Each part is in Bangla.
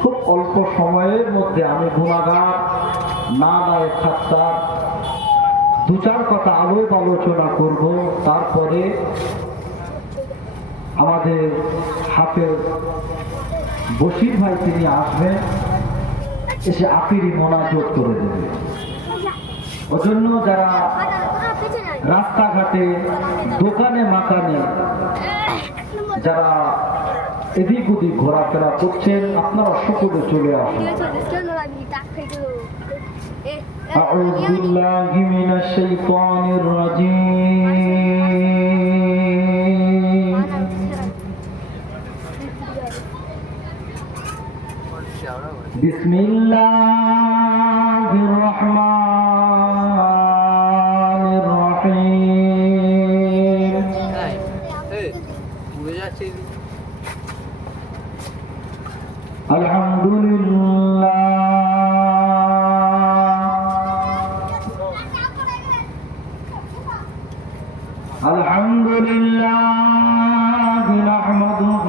খুব অল্প সময়ের মধ্যে আমি গুনাহগার না দায় খাত্তা দু চার কথা আলোপ আলোচনা করব, তারপরে আমাদের হাফেজ বশির ভাই তিনি আসবেন, এসে আপিরি মোনাজাত করে দেবে। ওজন্য যারা রাস্তাঘাটে দোকানে মাকানে যারা এদিক ওদিক ঘোরাফেরা করছেন, আপনারা সকলে চলে আসুন। أعوذ بالله من الشيطان الرجيم بسم الله الرحمن الرحيم الحمد لله الحمد لله نحمده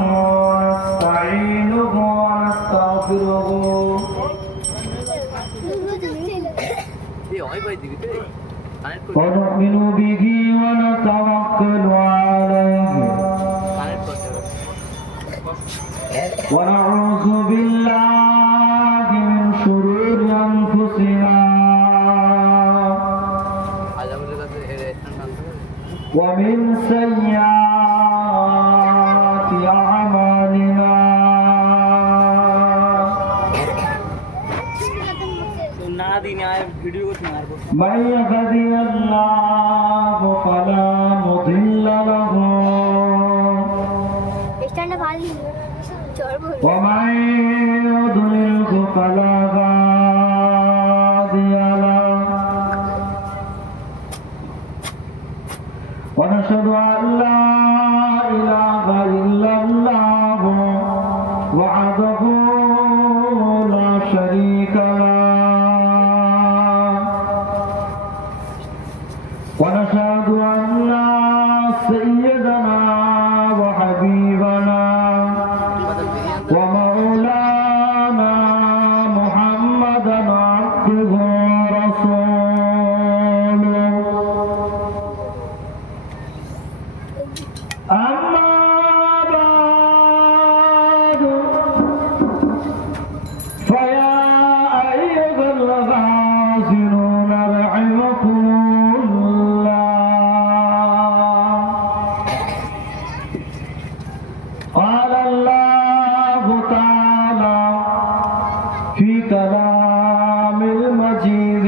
ونستعينه ونستغفره ونؤمن به ونتوكل عليه ونعوذ بالله من شرور أنفسنا ومن سيئات أعمالنا من يهده الله فلا مضل له ومن يضلله فلا هادي له ونشهد أن لا إله إلا الله وحده لا شريك له ونشهد أن سيدنا وحبيبنا ومولانا محمدا عبده ورسوله أما بعد فيا أيها الغافلون رحمكم قال الله تعالى في كلام المجيد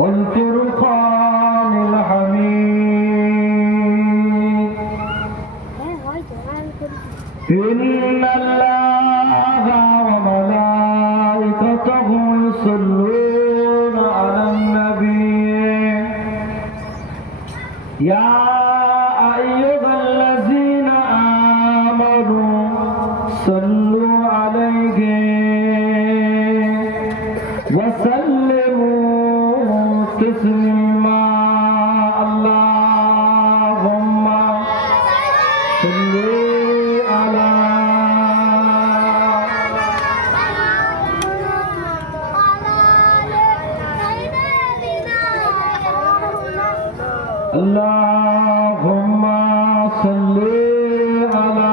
والفرقان الحميد إن الله وملائكته يصلون على النبي يا أيها الذين آمنوا صلوا عليه وسلموا تسليما اللهم صل على اللهم صل على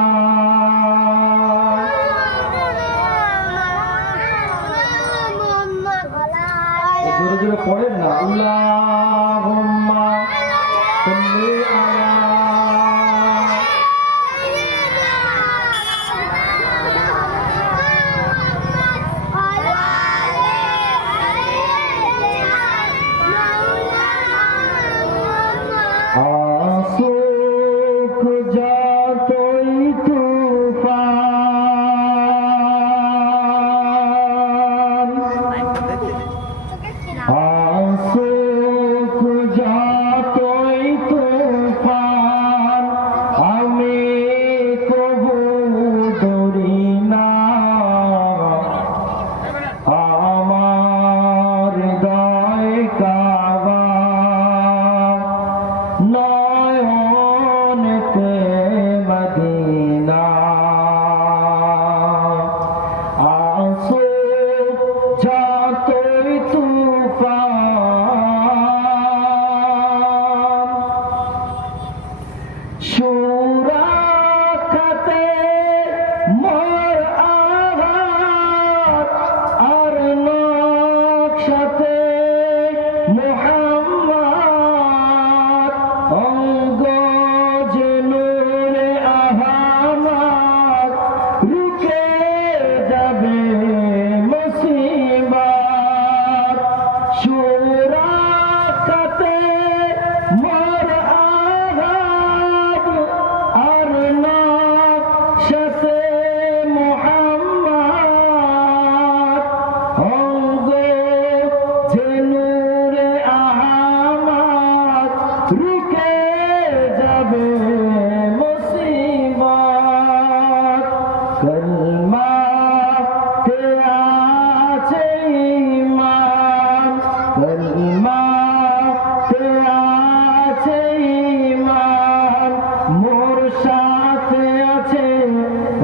কলমাতে আছে ঈমান, কলমাতে আছে ঈমান, মোর সাথে আছে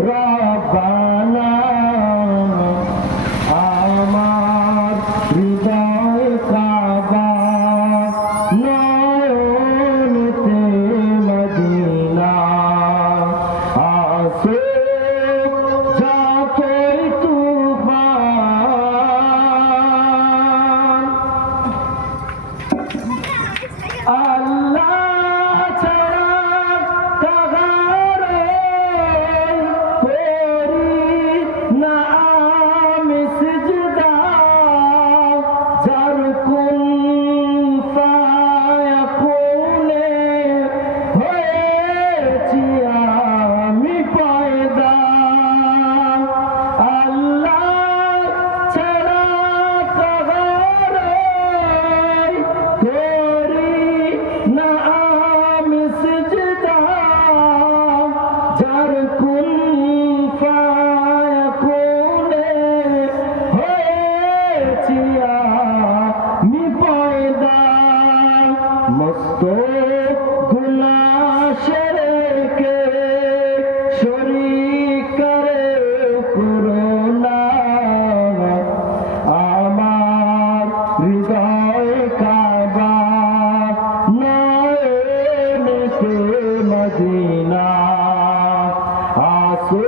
রব্বানা। আমার হৃদয় কাবা, নয়নেতে মদিনা। আসে যতই তুফান, আল্লাহ ছাড়া কাহারে করি না আমি সিজদা। যার কুন ফায়াকুনে হয়েছি আমি পয়দা। আল্লাহ ছাড়া কাহারে করি না আমি সিজদা। যার কুন ফায়াকুনে হয়েছি আমি পয়দা। মস্ত গুনাহ শিরকে শরীক করে করোনা। আমার হৃদয় কাবা, নয়নেতে মদিনা। আসে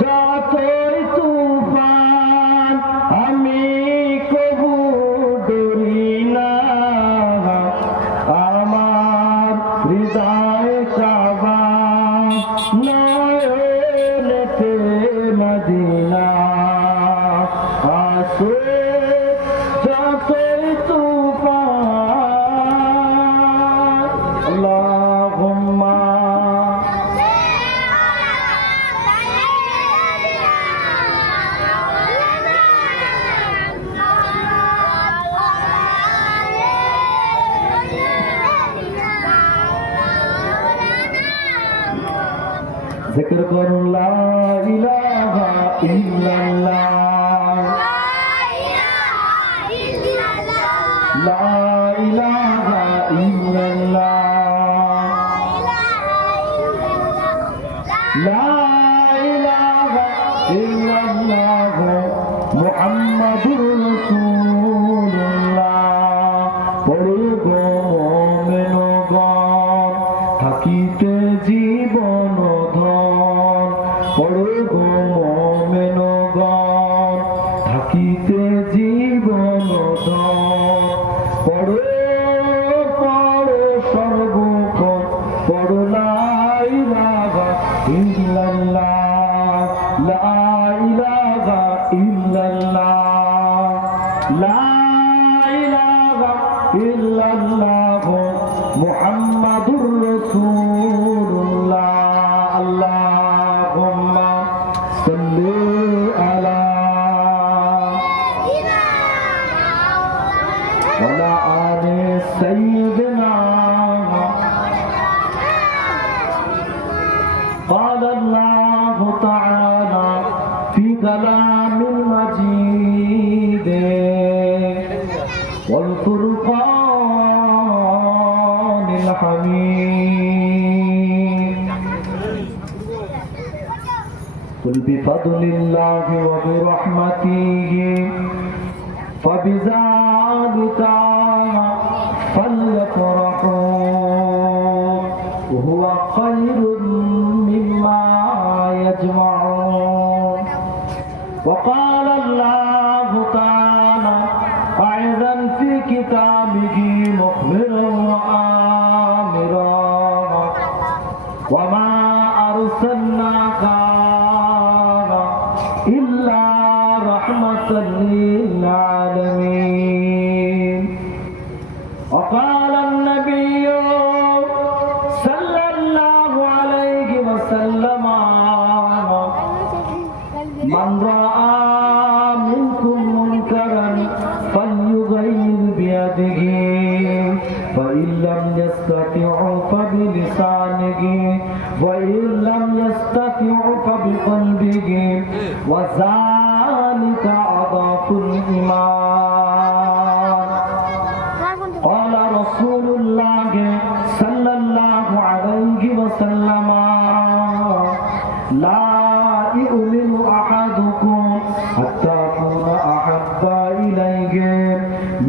যতই তুফান, আমি কবু ডরি না। আমার হৃদয় কাবা, নয়নেতে মদিনা। আসে যতই তুফান, আল্লাহুম্মা जिक्र करो ला इलाहा इल्लल्लाह, ला इलाहा इल्लल्लाह, ला इलाहा इल्लल्लाह, मुहम्मदुर রাসূলুল্লাহ। পড়ে গো মোমেনগণ, থাকিতে জীবন ধন। পড়ে গো মোমেনগণ, থাকিতে জীবন ধন। পড়ে পড়ে সর্বক্ষণ, পড়ো লা ইলাহা ইল্লাল্লাহ, লা ইলাহা ইল্লাল্লাহ, লা ইলাহা ইল্লাল্লাহ, মুহাম্মাদুর রাসূলুল্লাহ। আল্লাহুম্মা সাল্লি আলা ওয়ালা আলি সাইয়্যিদিনা। قال الله تعالى في كلام المجيد والفرقان الحميد. قل بفضل الله وبرحمته فبذلك فليفرحوا هو خير مما يجمعون. وقال الله تعالى أيضا في كتابه مخبرا وآمرا وما أرسلناك إلا رحمة للعالمين. وقال النبي صلى الله عليه وسلم من رأى منكم منكرا فليغير بيده فإن لم يستطع فبلسانه وإن لم لم يستطع فبقلبه وذلك أضعف الإيمان قال رسول الله صلى الله عليه وسلم لا يؤمن أحدكم حتى أكون أحب إليه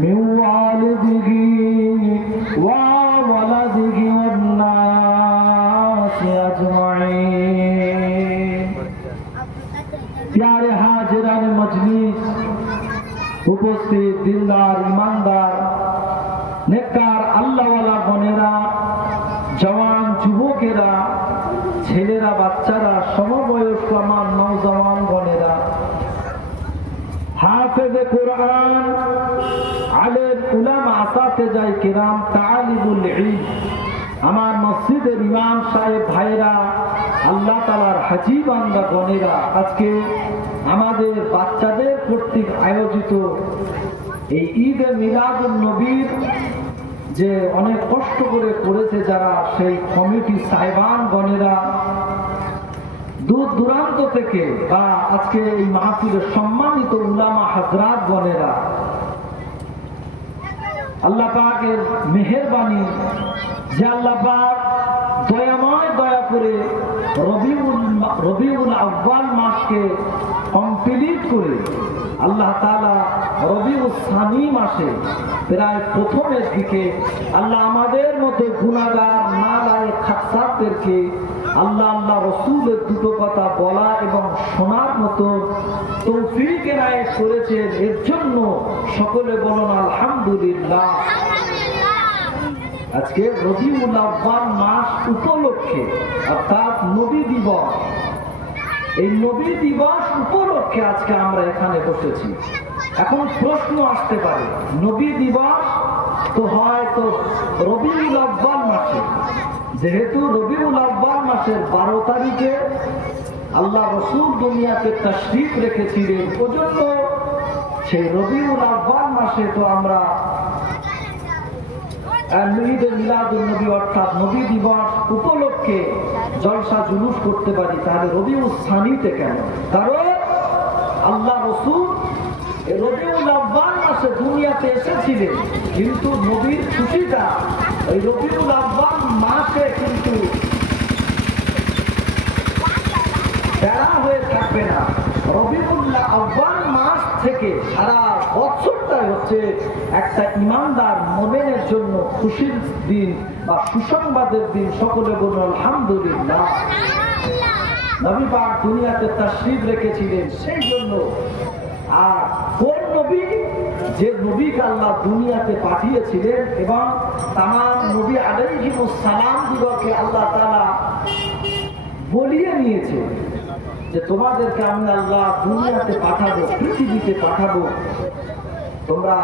من والده وولده والناس أجمعين प्यारे हाजिरान मजलिस उपस्थित दिलदार ईमानदार नेककार আল্লাহওয়ালা বোনেরা জওয়ান যুবকেরা ছেলেরা বাচ্চারা সমবয়স্ক আমার নওজওয়ান বোনেরা হাফেজে কোরআন আলেম উলামা আসাতেজায়ে কিরাম তালিবুল ইলম আমার মসজিদের ইমাম সাহেব ভাইরা আল্লাহ তাআলার হাজী বান্দা বোনেরা আজকে আমাদের বাচ্চাদের কর্তৃক আয়োজিত এই ঈদে মিলাদুন নবীর যে অনেক কষ্ট করে করেছে যারা সেই কমিটি সাহেবান গণেরা দূর দূরান্ত থেকে বা আজকে এই মাহফিলের সম্মানিত উলামা হযরত গণেরা আল্লাহ পাকের মেহেরবানি যে আল্লাহ পাক দয়াময় দয়া করে রবিউল আউয়াল মাসকে কমপ্লিট করে আল্লাহ তাআলা রবিউল সানি মাসে প্রায় প্রথমের দিকে আল্লাহ আমাদের মতো গুনাহগার নালায়েক খাসসাতদেরকে আল্লাহ আল্লাহ রাসূলের দুটো কথা বলা এবং শোনার মতো তৌফিক এনায়েত করেছেন এর জন্য সকলে বলুন আলহামদুলিল্লাহ। আজকে রবিউল আউয়াল মাস উপলক্ষে অর্থাৎ নবী দিবস, এই নবী দিবস উপলক্ষে আজকে আমরা এখানে বসেছি। এখন প্রশ্ন আসতে পারে নবী দিবস তো হয়তো রবিউল আউয়াল মাসে, যেহেতু রবিউল আউয়াল মাসের 12 তারিখে আল্লাহ রাসূল দুনিয়াতে তাশরীফ রেখেছিলেন, ওজন্য সেই রবিউল আউয়াল মাসে তো আমরা ঈদে মিলাদুন নবী অর্থাৎ নবী দিবস উপলক্ষে জলসা জুলুস করতে পারি, তাহলে রবিউল সানিতে কেন? কারণ আল্লাহ রাসূল রবিউল আউয়াল মাসে দুনিয়াতে এসেছিলেন, কিন্তু নবীর খুশিটা এই রবিউল আউয়াল মাসে কিন্তু বেড়া হয়ে থাকবে না। রবিউল আউয়াল মাস থেকে সারা বছরটাই হচ্ছে একটা ঈমানদার মুমিনের জন্য খুশির দিন বা সুসংবাদের দিন। সকলে বলুন আলহামদুলিল্লাহ। নবী পাক দুনিয়াতে তাশরীফ রেখেছিলেন সেই জন্য। আর কোন নবী? যে নবীকে আল্লাহ দুনিয়াতে পাঠিয়েছিলেন এবং তামাম নবী আলাইহিমুস সালাম দিগকে আল্লাহ তাআলা বলিয়ে নিয়েছে যে তোমাদেরকে আমি আল্লাহ দুনিয়াতে পাঠাবো, পৃথিবীতে পাঠাবো, তোমরা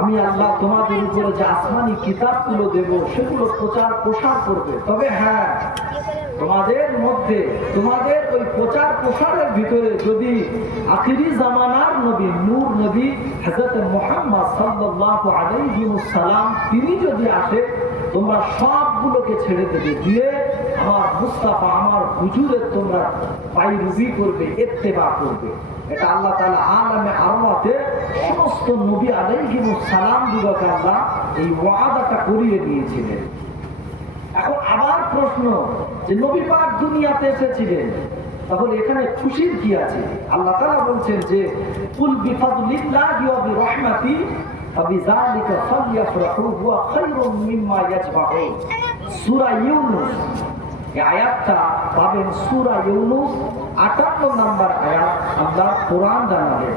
আমি আল্লাহ তোমাদের উপরে যে আসমানি কিতাবগুলো দেব সেগুলো প্রচার প্রসার করবে। তবে হ্যাঁ, তোমাদের মধ্যে তোমাদের ওই প্রচার প্রসারের ভিতরে যদি আখিরি জামানার নবী নূর নবী হযরত মুহাম্মদ সাল্লাল্লাহু আলাইহি ওয়াসাল্লাম তিনি যদি আসে, তোমরা সবগুলোকে ছেড়ে দেবে, দিয়ে আমার মুস্তাফা আমার হুজুরের তোমরা পায়রবি করবে, ইত্তেবা করবে। এটা আল্লাহ তাআলা আলামে আরওয়াতে সমস্ত নবী আলাইহিমুস সালাম দিগকে আল্লাহ এই ওয়াদাটা করিয়ে দিয়েছিলেন। এখন আবার প্রশ্ন যে নবী পাক দুনিয়াতে এসেছিলেন, তাহলে এখানে খুশির কি আছে? আল্লাহ তাআলা বলছেন যে কুল বিফাদলিল্লাহি ওয়া বিরহমাতি ফাবিযালিকা ফালইফরাহু হুয়া খায়রুম মিম্মা ইয়াজমাউন। সূরা ইউনূস এই আয়াতটা পাবেন সূরা ইউনূস 58 নম্বর আয়াত। আল্লাহ কোরআন জানালেন,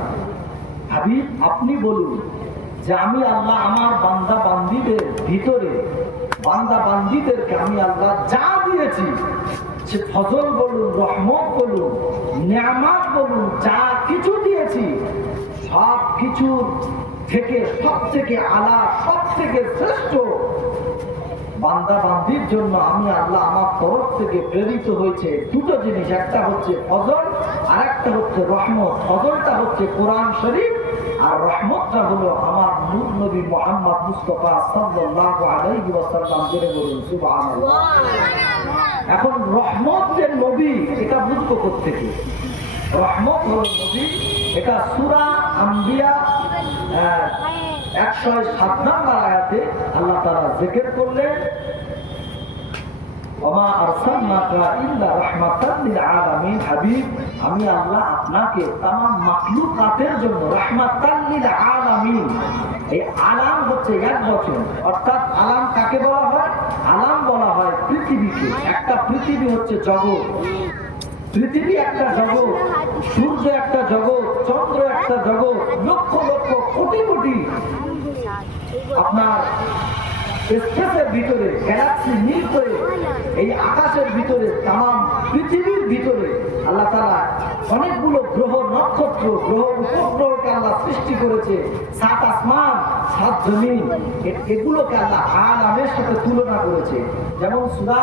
হাবিব আপনি বলুন যে আমি আল্লাহ আমার বান্দা বান্দীদের ভিতরে বান্দা বান্দীদেরকে আমি আল্লাহ যা দিয়েছি, সে ফজল বলুন, রহমত বলুন, নিয়ামত বলুন, যা কিছু দিয়েছি সব কিছুর থেকে সব থেকে আলা, সব থেকে শ্রেষ্ঠ বান্দা বান্দির জন্য আমি আল্লাহ আমার তরফ থেকে প্রেরিত হয়েছে দুটো জিনিস। একটা হচ্ছে ফজল আর একটা হচ্ছে রহমত। ফজলটা হচ্ছে কোরআন শরীফ আর রহমতটা হলো আমার নূর নবী মুহাম্মদ মুস্তাফা সাল্লাল্লাহু আলাইহি ওয়াসাল্লাম। জেনে বলুন সুবহানাল্লাহ। এখন রহমত যে নবী এটা বুঝবো কোত্থেকে? রহমত হলো নবী, এটা সূরা আম্বিয়া 107 নম্বর আয়াতে আল্লাহ তাআলা জিকির করলেন, ওমা আরসালনাকা ইল্লা রাহমাতাল লিল আলামিন। হাবিব, আমি আল্লাহ আপনাকে तमाम মাখলুকাতের জন্য রাহমাতাল লিল আলামিন। এই আলাম হচ্ছে এক বচন, অর্থাৎ আলাম কাকে বলা হয়? আলাম বলা হয় পৃথিবীকে। একটা পৃথিবী হচ্ছে জগৎ, পৃথিবী একটা জগৎ, সূর্য একটা জগৎ, চন্দ্র একটা জগৎ, লক্ষ লক্ষ কোটি কোটি আপনার স্পেসের ভিতরে, গ্যালাক্সি মিল্ক ওয়ে, এই আকাশের ভিতরে, তাম পৃথিবীর ভিতরে আল্লাহ তাআলা অনেকগুলো গ্রহ, নক্ষত্র, গ্রহ উপগ্রহকে আল্লাহ সৃষ্টি করেছে। 7 আসমান, 7 জমিন, এগুলোকে আল্লাহ আলামের সাথে তুলনা করেছে। যেমন সূরা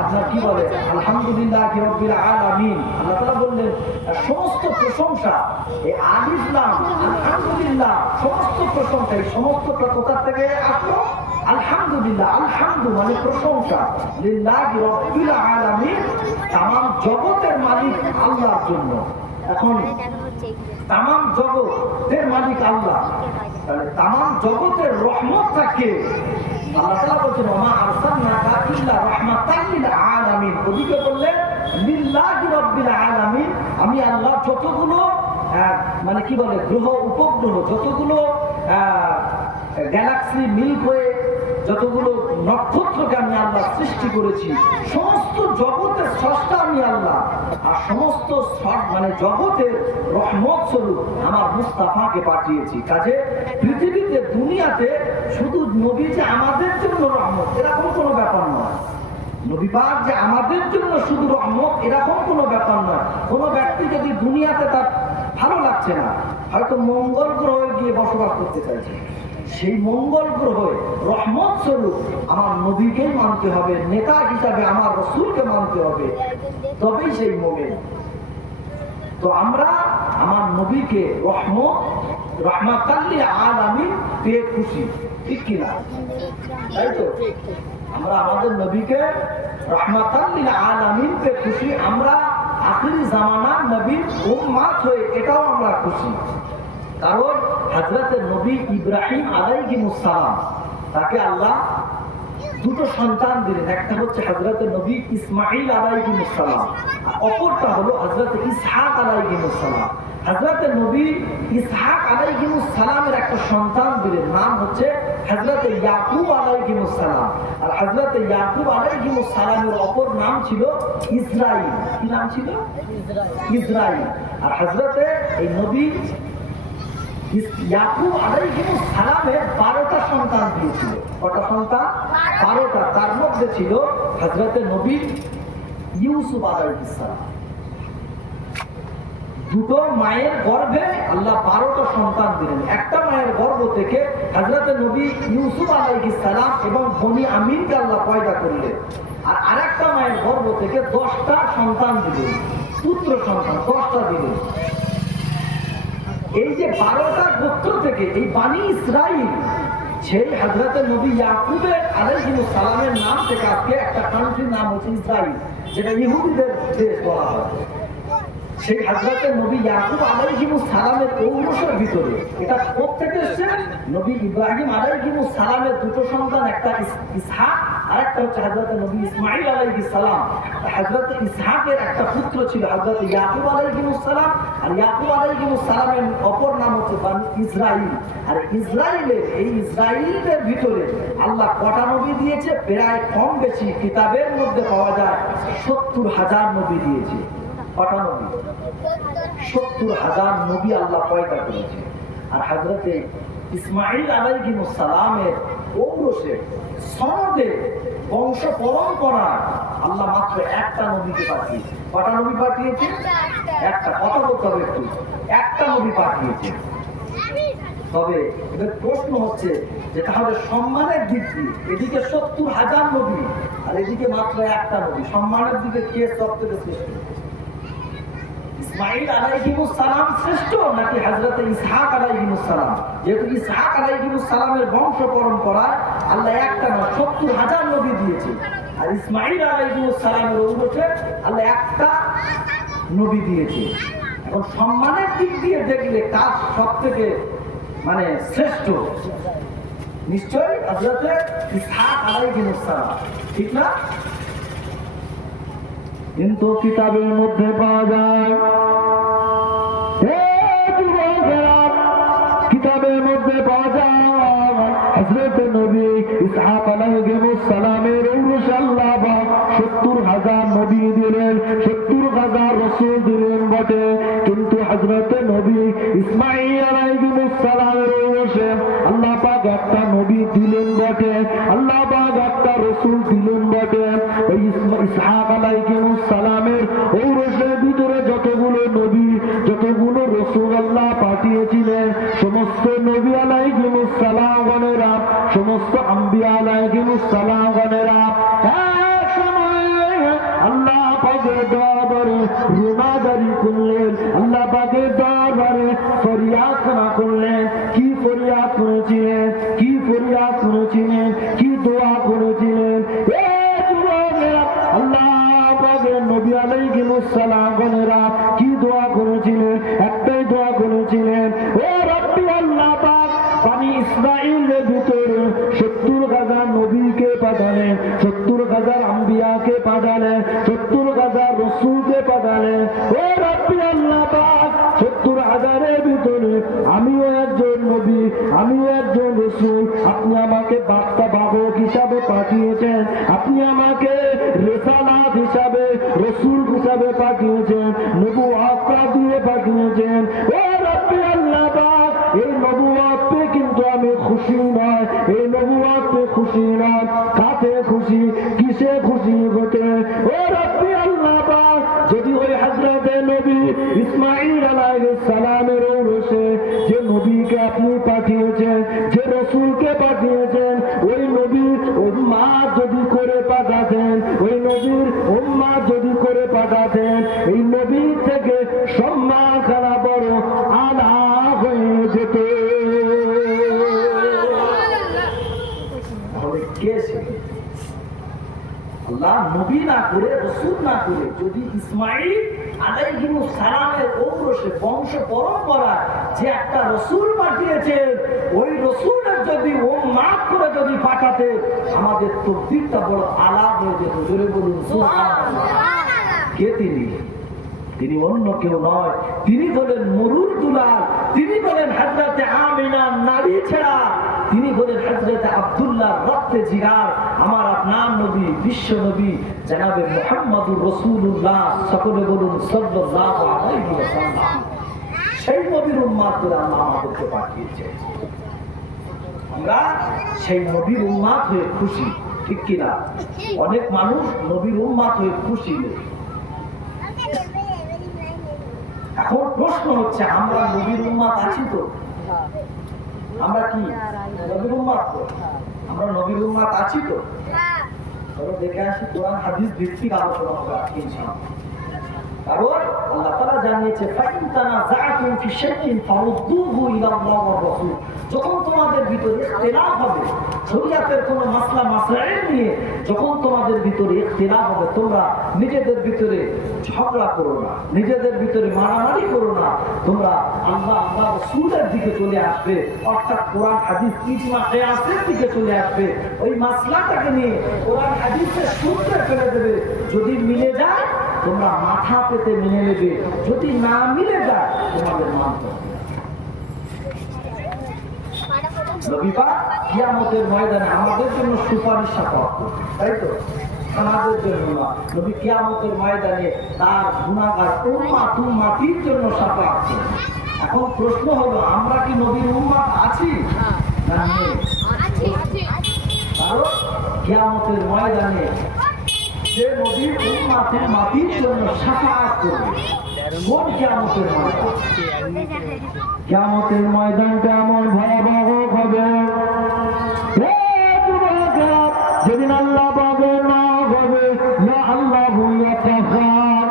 আপনার কি বলে, আলহামদুলিল্লাহি রাব্বিল আলামিন, আল্লাহ তাআলা বললেন সমস্ত প্রশংসা, এই আলিফ লাম আলহামদুলিল্লাহ, সমস্ত প্রশংসা, এই সমস্তটা কোথা থেকে আসলো? আলহামদুলিল্লাহ। আলহামদু মানে প্রশংসা, লিল্লাহি রাব্বিল আলামিন, তামাম জগতের মালিক আল্লাহর জন্য। এখন তামাম জগতের মালিক আল্লাহ, তাহলে তামাম জগতের রহমতটা কে? আল্লাহ তাআলা বলেন ওমা আরসালনাকা ইল্লা রাহমাতাল লিল আলামিন। ওদিকে বললেন লিল্লাহি রাব্বিল আলামিন, আমি আল্লাহ যতগুলো মানে কি বলে গ্রহ উপগ্রহ, যতগুলো গ্যালাক্সি মিল্ক ওয়ে, যতগুলো নক্ষত্রকে আমি আল্লাহ সৃষ্টি করেছি, সমস্ত জগতের স্রষ্টা আমি আল্লাহ। আর সমস্ত মানে জগতের রহমত স্বরূপ আমার মুস্তাফাকে পাঠিয়েছি। কাজে পৃথিবীতে, দুনিয়াতে শুধু নবী যে আমাদের জন্য রহমত এরকম কোনো ব্যাপার নয়। নবী পাক যে আমাদের জন্য শুধু রহমত এরকম কোনো ব্যাপার নয়। কোনো ব্যক্তি যদি দুনিয়াতে তার ভালো লাগছে না, হয়তো মঙ্গল গ্রহে গিয়ে বসবাস করতে চাইছে, সেই মঙ্গল গ্রহে রহমত স্বরূপ আমার নবীকেই মানতে হবে, নেতা হিসাবে আমার রাসূলকে মানতে হবে, তবেই সেই মুমিন। তো আমরা আমার নবীকে রহমাতাল লিল আলামিন পেয়ে খুশি, ঠিক কিনা? তাই তো আমরা আমাদের নবীকে রহমাতাল লিল আলামিন পেয়ে খুশি। আমরা আখিরি জামানার নবীর উম্মত হয়ে এটাও আমরা খুশি। কারণ হযরত নবী ইব্রাহিম আলাইহিস সালাম, তাকে আল্লাহ দুটো সন্তান দিলেন। একটা হচ্ছে হযরত নবী ইসমাঈল আলাইহিস সালাম, আর অপরটা হলো হযরত ইসহাক আলাইহিস সালাম। হযরত নবী ইসহাক আলাইহিস সালামের একটা সন্তান দিলেন, নাম হচ্ছে হযরত ইয়াকুব আলাইহিস সালাম। আর হযরত ইয়াকুব আলাইহিস সালামের অপর নাম ছিল ইসরাইল। কি নাম ছিল? ইসরাইল। আর হযরত এই নবী ইয়াকুব আলাইহিস সালামের 12টা সন্তান দিয়েছিল। কটা সন্তান? 12টা। তার মধ্যে ছিল হযরত নবী ইউসুফ আলাইহিস সালাম। দুটো মায়ের গর্ভে আল্লাহ 12টা সন্তান দিলেন। একটা মায়ের গর্ভ থেকে হযরত নবী ইউসুফ আলাইহিস সালাম এবং বনি আমিনকে আল্লাহ পয়দা করলেন। আর আরেকটা মায়ের গর্ভ থেকে 10টা সন্তান দিলেন, পুত্র সন্তান 10টা দিলেন। এই যে 12টা গোত্র থেকে এই বানি ইসরাইল, সেই হযরত নবী ইয়াকুবের আলাইহিস সালামের নাম থেকে আজকে একটা কান্ট্রির নাম হচ্ছে ইসরাইল, যেটা ইহুদিদের দেশ বলা হয়। সেই হযরত নবী ইয়াকুব আলাইহিস সালামের ঔরসের ভিতরে এটা প্রত্যেকটা এসেছে নবী ইব্রাহিম আলাইহিস সালামের দুটো সন্তান, একটা ইসহাক আর একটা হচ্ছে হযরত নবী ইসমাঈল আলাইহিস সালাম। হযরত ইসহাকের একটা পুত্র ছিল হযরত ইয়াকুব আলাইহিস সালাম, আর ইয়াকুব আলাইহিস সালামের অপর নাম হচ্ছে বানি ইসরাইল। আর ইসরাইলের এই ইসরাইলদের ভিতরে আল্লাহ কটা নবী দিয়েছে? প্রায় কম বেশি কিতাবের মধ্যে পাওয়া যায় 70,000 নবী দিয়েছে। কটা নবী? 70,000 নবী আল্লাহ পয়দা করেছে। আর হযরতে ইসমাঈল আলাইহিস সালামের ঔরসে, সনদে, বংশ পরম্পরায় আল্লাহ মাত্র একটা নবীকে পাঠিয়েছে। কটা নবী পাঠিয়েছে? একটা। কথা বলতে হবে একটু। একটা নবী পাঠিয়েছে। তবে এবার প্রশ্ন হচ্ছে যে তাহলে সম্মানের দিক দিয়ে এদিকে 70,000 নবী আর এদিকে মাত্র একটা নবী, সম্মানের দিকে কে সবথেকে শ্রেষ্ঠ? ইসমাঈল আলাইহিস সালাম শ্রেষ্ঠ নাকি হযরত ইসহাক আলাইহিস সালাম? যেহেতু ইসহাক আলাইহিস সালামের বংশ পরম্পরায় আল্লাহ একটা না ৭০,০০০ নবী দিয়েছে, আর ইসমাঈল আলাইহিস সালামের ঔরসে আল্লাহ একটা নবী দিয়েছে। এখন সম্মানের দিক দিয়ে দেখলে কার সবথেকে মানে শ্রেষ্ঠ, নিশ্চয়ই হযরত ইসহাক আলাইহিস সালাম, ঠিক না? কিন্তু কিতাবের মধ্যে পাওয়া যায়, কিতাবের মধ্যে পাওয়া যায় হযরত নবী ইসহাক আলাইহিস সালামের ঔরসে আল্লাহ পাক ৭০,০০০ নবী দিলেন, ৭০,০০০ রাসূল দিলেন বটে, কিন্তু হযরত নবী ইসমাঈল আলাইহিস সালামের ঔরসে আল্লাহ পাক একটা নবী দিলেন বটে, আল্লাহ পাক একটা রাসূল দিলেন বটে। ওই ইসহাক আলাইহিস সালামের ঔরসের ভিতরে যতগুলো নবী, যতগুলো রাসূল আল্লাহ পাঠিয়েছিলেন, সমস্ত নবী আলাইহিস সালামগণেরা, সমস্ত আম্বিয়া আলাইহিস সালামগণেরা এক সময়ে আল্লাহ পাকের দরবারে রুনাদারি করলেন, আল্লাহ পাকের দরবারে ফরিয়াদ করলেন। কি ফরিয়াদ করেছিলেন, কি ফরিয়াদ করেছিলেন, কি দোয়া করেছিলেন? আল্লাহ পাকের নবী আলাইহিস সালামগণেরা কি দোয়া করেছিলেন? একটাই দোয়া করেছিলেন, ও রব্বি আল্লাহ পাক বনি ইসরাঈলের ভিতরে ৭০,০০০ নবীকে পাঠালেন, ৭০,০০০ আম্বিয়াকে পাঠালেন, ৭০,০০০ রাসূলকে পাঠালেন। ও রব্বি আল্লাহ পাক ৭০,০০০-এর ভিতরে আমিও একজন নবী, আমিও একজন রাসূল, আপনি আমাকে বার্তা বাহক হিসাবে পাঠিয়েছেন, আপনি আমাকে রিসালাত হিসাবে, রাসূল হিসাবে পাঠিয়েছেন, নবুওয়াত দিয়ে পাঠিয়েছেন। ও রব্বি আল্লাহ পাক এই নবুওয়াতে কিন্তু আমি খুশি নয়, এই নবুওয়াতে খুশি নয়, কাতে খুশি, কিসে খুশি ঘটে? ও রব্বি আল্লাহ পাক যদি ওই হযরত নবী ইসমাঈল আলাইহিস সালামের ঔরসে যে নবীকে আপনি পাঠিয়েছেন, যে রাসূলকে পাঠিয়েছেন, ওই নবীর উম্মাত যদি করে পাঠাতেন, ওই নবীর উম্মাত যদি করে পাঠাতেন, এই নবীর থেকে সম্মান করা বড় আলা হয়ে যেত। তাহলে কে ছিল? আল্লাহ নবী না করে, রাসূল না করে যদি ইসমাঈল আলাইহিস সালামের ঔরসে বংশ পরম্পরায় যে একটা রাসূল পাঠিয়েছেন, ওই রাসূলের যদি উম্মাত করে যদি পাঠাতে, আমাদের তকদীরটা বড় আলাদা হয়ে যেত। জোরে বলুন সুবহানাল্লাহ। কে তিনি? তিনি অন্য কেউ নয়, তিনি হলেন মরুর দুলাল, তিনি হলেন হযরত আমিনার নারী ছেড়া, তিনি হলেন হযরত আব্দুল্লাহ রক্তে জিগার, আমার আপনার নবী, বিশ্ব নবী জনাবে মুহাম্মদুর রাসূলুল্লাহ। সকলে বলুন সাল্লাল্লাহু আলাইহি ওয়াসাল্লাম। সেই নবীর উম্মত করে আল্লাহ আমাদেরকে পাঠিয়েছেন, আমরা সেই নবীর উম্মত হয়ে খুশি, ঠিক কিনা? অনেক মানুষ নবীর উম্মত হয়ে খুশি নেই। এখন প্রশ্ন হচ্ছে, আমরা নবীর উম্মত আছি তো? আমরা কি নবীর উম্মত তো? আমরা নবীর উম্মত আছি তো? চলো দেখে আসি, কোরআন হাদিস ভিত্তিক আলোচনা হবে আজকে ইনশাআল্লাহ। কারণ আল্লাহ তাআলা জানিয়েছে, ফাইন তানাযাআতুম ফি শাইইন ফারুদ্দুহু ইলাল্লাহি ওয়া রাসূল। যখন তোমাদের ভিতরে ইখতিলাফ হবে শরীয়তের কোন মাসলা মাসাইল নিয়ে, যখন তোমাদের ভিতরে ইখতিলাফ হবে, তোমরা নিজেদের ভিতরে ঝগড়া করো না, নিজেদের ভিতরে মারামারি করো না, তোমরা আল্লাহ রাসূলের দিকে চলে আসবে, অর্থাৎ কোরআন হাদিস ইজমা কিয়াসের দিকে চলে আসবে। ওই মাসলাটাকে নিয়ে কোরআন হাদিসের সূত্রে ফেলে দেবে। যদি মিলে যায় তোমরা মাথা পেতে মেনে নেবে, যদি না মিলে যায় তোমাদের মানতে হবে। নবী পাক কিয়ামতের ময়দানে আমাদের জন্য সুপারিশ করবে, তাই তো? আমাদের জন্য না, নবী কিয়ামতের ময়দানে তার গুনাহগার উম্মতির জন্য শাফাআত করবে। এখন প্রশ্ন হলো, আমরা কি নবীর উম্মত আছি না নেই? কারণ কিয়ামতের ময়দানে যে নবীর উম্মতির জন্য শাফাআত করবে, কোন কিয়ামতের ময়দান? কিয়ামতের ময়দানটা এমন ভয়াবহ হবে, যেদিন আল্লাহ পাবে না হবে ইয়া আল্লাহু ইয়া কাফার,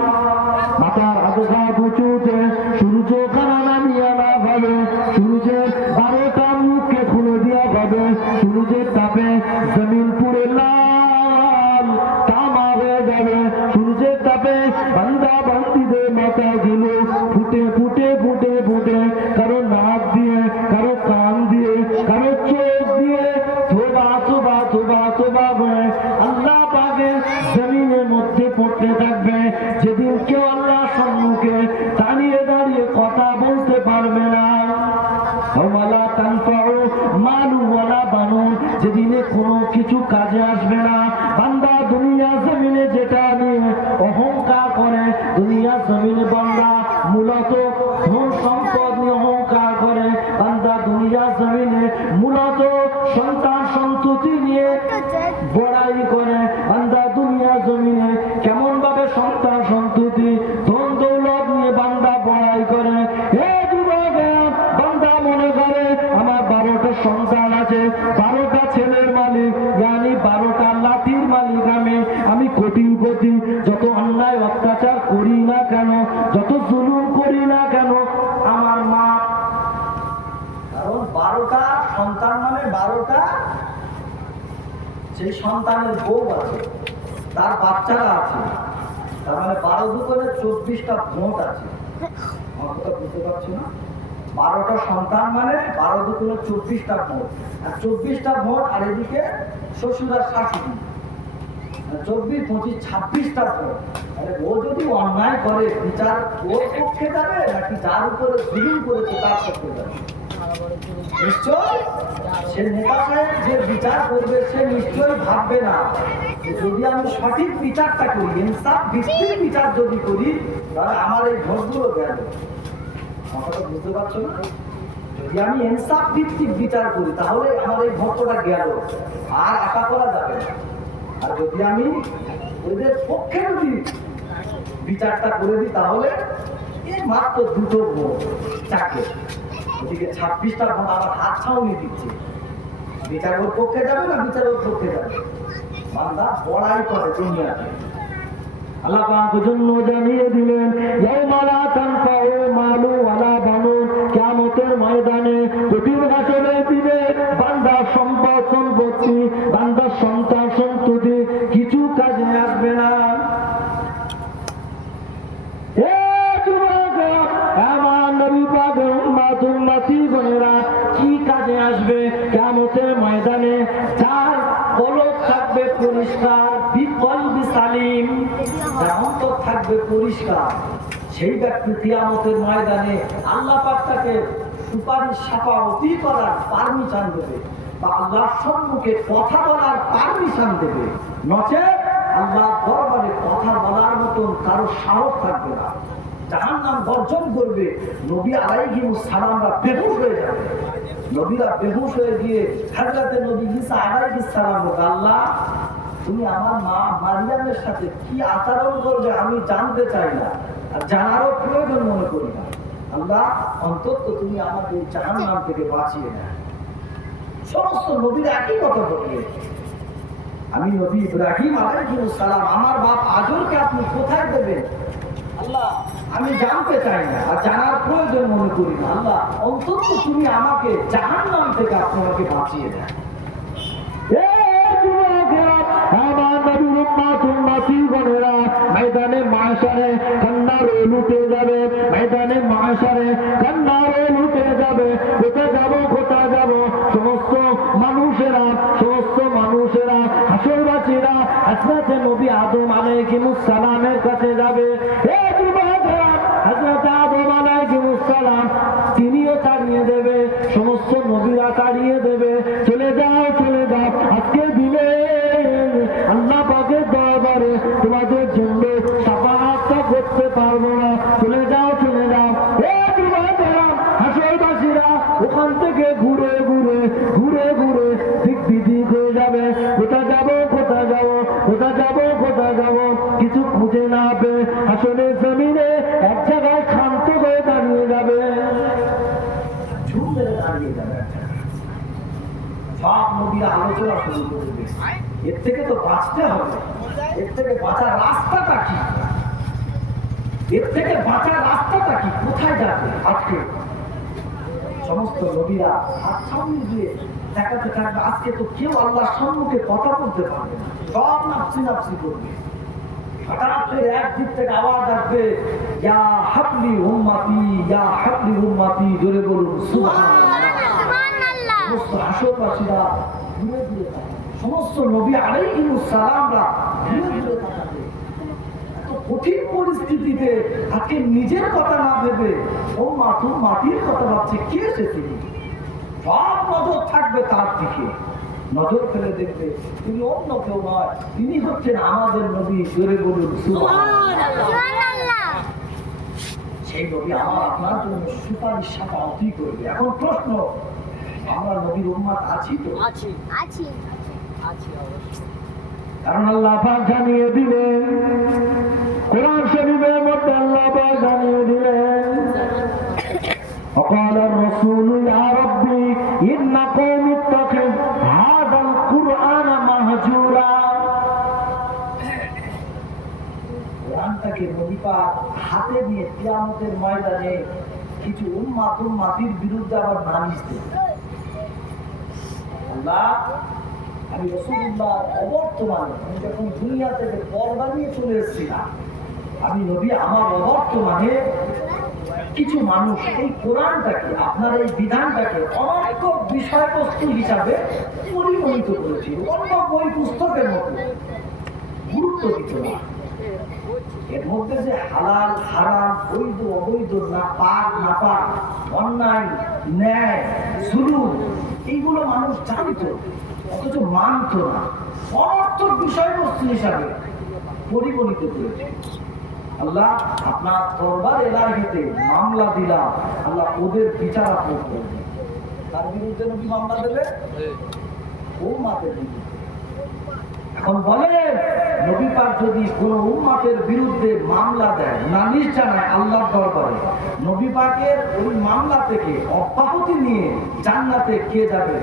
মাথার আধা উঁচু তাপে বান্দা বান্দিদের মাথা দিল ফুটে ফুটে ফুটে ফুটে, কারো নাক দিয়ে, কারো কান দিয়ে, কারো চোখ দিয়ে তোবা তোবা তোবা তোবা বলে আল্লাহ পাকের জমিনের মধ্যে পড়তে থাকবে। যেদিন কেউ আল্লাহ সম্মুখে দাঁড়িয়ে দাঁড়িয়ে কথা বলতে পারবে না। ওয়ালা তানফাউ মালু ওয়ালা বানুন, যেদিনে কোনো কিছু কাজে আসবে না। বান্দা দুনিয়া জমিনে যেটা নিয়ে অহংকার করে, দুনিয়া জমিনে বান্দা মূলত ধন সম্পদ নিয়ে অহংকার করে, বান্দা দুনিয়া জমিনে মূলত সন্তান সন্ততি নিয়ে বড়াই করে। বান্দা দুনিয়া জমিনে কেমন ভাবে সন্তান সন্ততি ধন দৌলত নিয়ে বান্দা বড়াই করে। হে যুবকেরা, বান্দা মনে করে আমার 12টা সন্তান আছে, 12টা ছেলের মালিক, জানি 12টা লাঠির মালিক আমি কোটিপতি। যত অন্যায় অত্যাচার করি না কেন, যত জুলুম করি না কেন, আমার মা, কারণ 12টা সন্তান মানে 12টা সেই সন্তানের বউ আছে, তার বাচ্চারা আছে, তার মানে 12 দুগুণে 24টা ভোট আছে। আমার কথা বুঝতে পারছি না? 12টা সন্তান মানে 12 দুগুণে 24টা ভোট, আর 24টা ভোট, আর এদিকে শ্বশুর আর শাশুড়ি, 24, 25, 26টা ভোট। তাহলে ও যদি অন্যায় করে বিচার ওর পক্ষে যাবে নাকি যার উপরে জুলুম করেছে তার পক্ষে যাবে? নিশ্চয় সে নেতা সাহেব যে বিচার করবে সে নিশ্চয়ই ভাববে না যে যদি আমি সঠিক বিচারটা করি, ইনসাফ ভিত্তিক বিচার যদি করি, তাহলে আমার এই ভোটগুলো গেল। কথাটা বুঝতে পারছো না? যদি আমি ইনসাফ ভিত্তিক বিচার করি তাহলে আমার এই ভোটটা গেল, আর আশা করা যাবে না। আর যদি আমি ওদের পক্ষে যদি বিচারটা করে দিই তাহলে এই মাত্র 2টো ভোট, 4টে, ওদিকে 26টা ভোট আমার হাত ছাউনি দিচ্ছে। বিচারের পক্ষে যাবে না বিচারের পক্ষে যাবে? বান্দা বড়াই করে দুনিয়াতে। আল্লাহ পাক জন্য জানিয়ে দিলেন ইয়াউমা লা তানফাউ মালু ওয়ালা বানুন, কিয়ামতের ময়দানে, কঠিন হাসরের দিনে বান্দা সম্পদ সম্পত্তি, বান্দার সন্তান সন্ততি কিছু কাজে আসবে না। হে যুবকেরা, আমার নবী পাকের উম্মত উম্মতি বোনেরা, কি কাজে আসবে কিয়ামতের ময়দানে? যার কলব থাকবে পরিষ্কার, বিকলবি সালিম, যার অন্তর থাকবে পরিষ্কার, সেই ব্যক্তি কিয়ামতের ময়দানে আল্লাহ পাক তাকে সুপারিশ সাফাওয়াতি করার পারমিশন দেবে, বা আল্লাহর সম্মুখে কথা বলার পারমিশন দেবে। নচেৎ আল্লাহর দরবারে কথা বলার মতন কারো সাহস থাকবে না। জাহান্নাম গর্জন করবে, নবী আলাইহিস সালামরা বেহুশ হয়ে যাবে। নবীরা বেহুশ হয়ে গিয়ে হযরতে নবী ঈসা আলাইহিস সালাম বলে, আল্লাহ তুমি আমার মা মারিয়ামের সাথে কি আচরণ করবে আমি জানতে চাই না, আর জানারও প্রয়োজন মনে করি না। আল্লাহ অন্তত তুমি আমাকে জাহান্নাম থেকে বাঁচিয়ে নেয়। সমস্ত নবীরা একই কথা বলবে, আমি নবী ইব্রাহিম আলাইহিস সালাম, আমার বাপ আজরকে আপনি কোথায় দেবেন? আল্লাহ আমি জানতে চাই না, আর জানার প্রয়োজন মনে করি না। আল্লাহ অন্তত তুমি আমাকে জাহান্নাম থেকে আপনি আমাকে বাঁচিয়ে দেন। ময়দানে মাশারে কান্নারে লুটে যাবে, ময়দানে মাশারে কান্নারে লুটে যাবে। কোথায় যাব, কোথায় যাব? সমস্ত মানুষেরা, সমস্ত মানুষেরা, হাসরবাসীরা হযরত নবী আদম আলাইহিস সালামের কাছে যাবে। হে যুবকেরা, হযরত আদম আলাইহিস সালাম তিনিও তাড়িয়ে দেবে, সমস্ত নবীরা তাড়িয়ে দেবে। চলে যাও, চলে যাও, আজকে দিলে আল্লাহ পাকের দরবারে তোমাদের জন্য শাফাআতটা করতে পারবো না। চলে যাও, চলে যাও। হে যুবকেরা, হাসরবাসীরা ওখান থেকে ঘুরে ঘুরে ঘুরে ঘুরে দিক বিদিক হয়ে যাবে। কোথায় যাব, কোথায় যাব, কোথায় যাব, কোথায় যাব, কিছু খুঁজে না পেয়ে হাসরের জমিনে এক জায়গায় ক্ষান্ত হয়ে দাঁড়িয়ে যাবে, ঝুম মেরে দাঁড়িয়ে যাবে। সব নবীরা আলোচনা শুরু করবে, এর থেকে তো বাঁচতে হবে, এর থেকে বাঁচার রাস্তাটা কি, এর থেকে বাঁচার রাস্তাটা কি, কোথায় যাবে আজকে? সমস্ত নবীরা হাত সামনে দিয়ে দেখাতে থাকবে, আজকে তো কেউ আল্লাহর সম্মুখে কথা বলতে পারবে না, সব নাফসি নাফসি করবে। হঠাৎ করে একদিক থেকে আওয়াজ আসবে, ইয়া হাবলি উম্মতি, ইয়া হাবলি উম্মতি, জোরে বলুন সুবহানাল্লাহ। সমস্ত হাসরবাসীরা ঘুরে ঘুরে তাকাবে, সমস্ত নবী আলাইহিস সালামরা ঘুরে ঘুরে তাকাবে। এত কঠিন পরিস্থিতিতে তাকে নিজের কথা না ভেবে উম্মাতির কথা ভাবছে, কে সে তিনি? সব নজর থাকবে তার দিকে, নজর ফেলে দেখবে তিনি অন্য কেউ নয়, তিনি হচ্ছেন আমাদের নবী, জোরে বলুন সুবহানাল্লাহ। সেই নবী আমার আপনার জন্য সুপারিশ সাফায়াতই করবে। এখন প্রশ্ন, আমরা নবীর উম্মত আছি তো? আছি কারণ আল্লাহ পাক জানিয়ে দিলেন, কোরআন শরীফের মধ্যে আল্লাহ পাক জানিয়ে দিলেন, وقال الرسول يا ربي إن قوم اتخذ هذا القرآن مهجورا। কোরআনটাকে নবী পাক হাতে নিয়ে কিয়ামতের ময়দানে কিছু উম্মাতির বিরুদ্ধে আবার নালিশ দেবে। আল্লাহ, আমি রাসূলুল্লাহ অবর্তমানে, আমি যখন দুনিয়া থেকে পর্দা নিয়ে চলে এসেছিলাম, আমি নবী আমার অবর্তমানে কিছু মানুষ এই কোরআনটাকে, আপনার এই বিধানটাকে অনর্থক বিষয়বস্তু হিসাবে পরিগণিত করেছিল, অন্য বই পুস্তকের মতো গুরুত্ব দিত না। এর মধ্যে যে হালাল হারাম, বৈধ অবৈধ, না পাক না পাক, অন্যায় ন্যায় জুলুম, এইগুলো মানুষ জানত অথচ মানত না, অনর্থক বিষয়বস্তু হিসাবে পরিগণিত করেছে। আল্লাহ, আপনার দরবার এলাহিতে মামলা দিলাম, আল্লাহ ওদের বিচার আপনি করবেন। তার বিরুদ্ধে নবী মামলা দেবে উম্মাতের বিরুদ্ধে। এখন বলেন, নবী পাক যদি কোন উম্মাতের বিরুদ্ধে মামলা দেয়, নালিশ জানায় আল্লাহর দরবারে, নবী পাকের ওই মামলা থেকে অব্যাহতি নিয়ে জান্নাতে কে যাবে?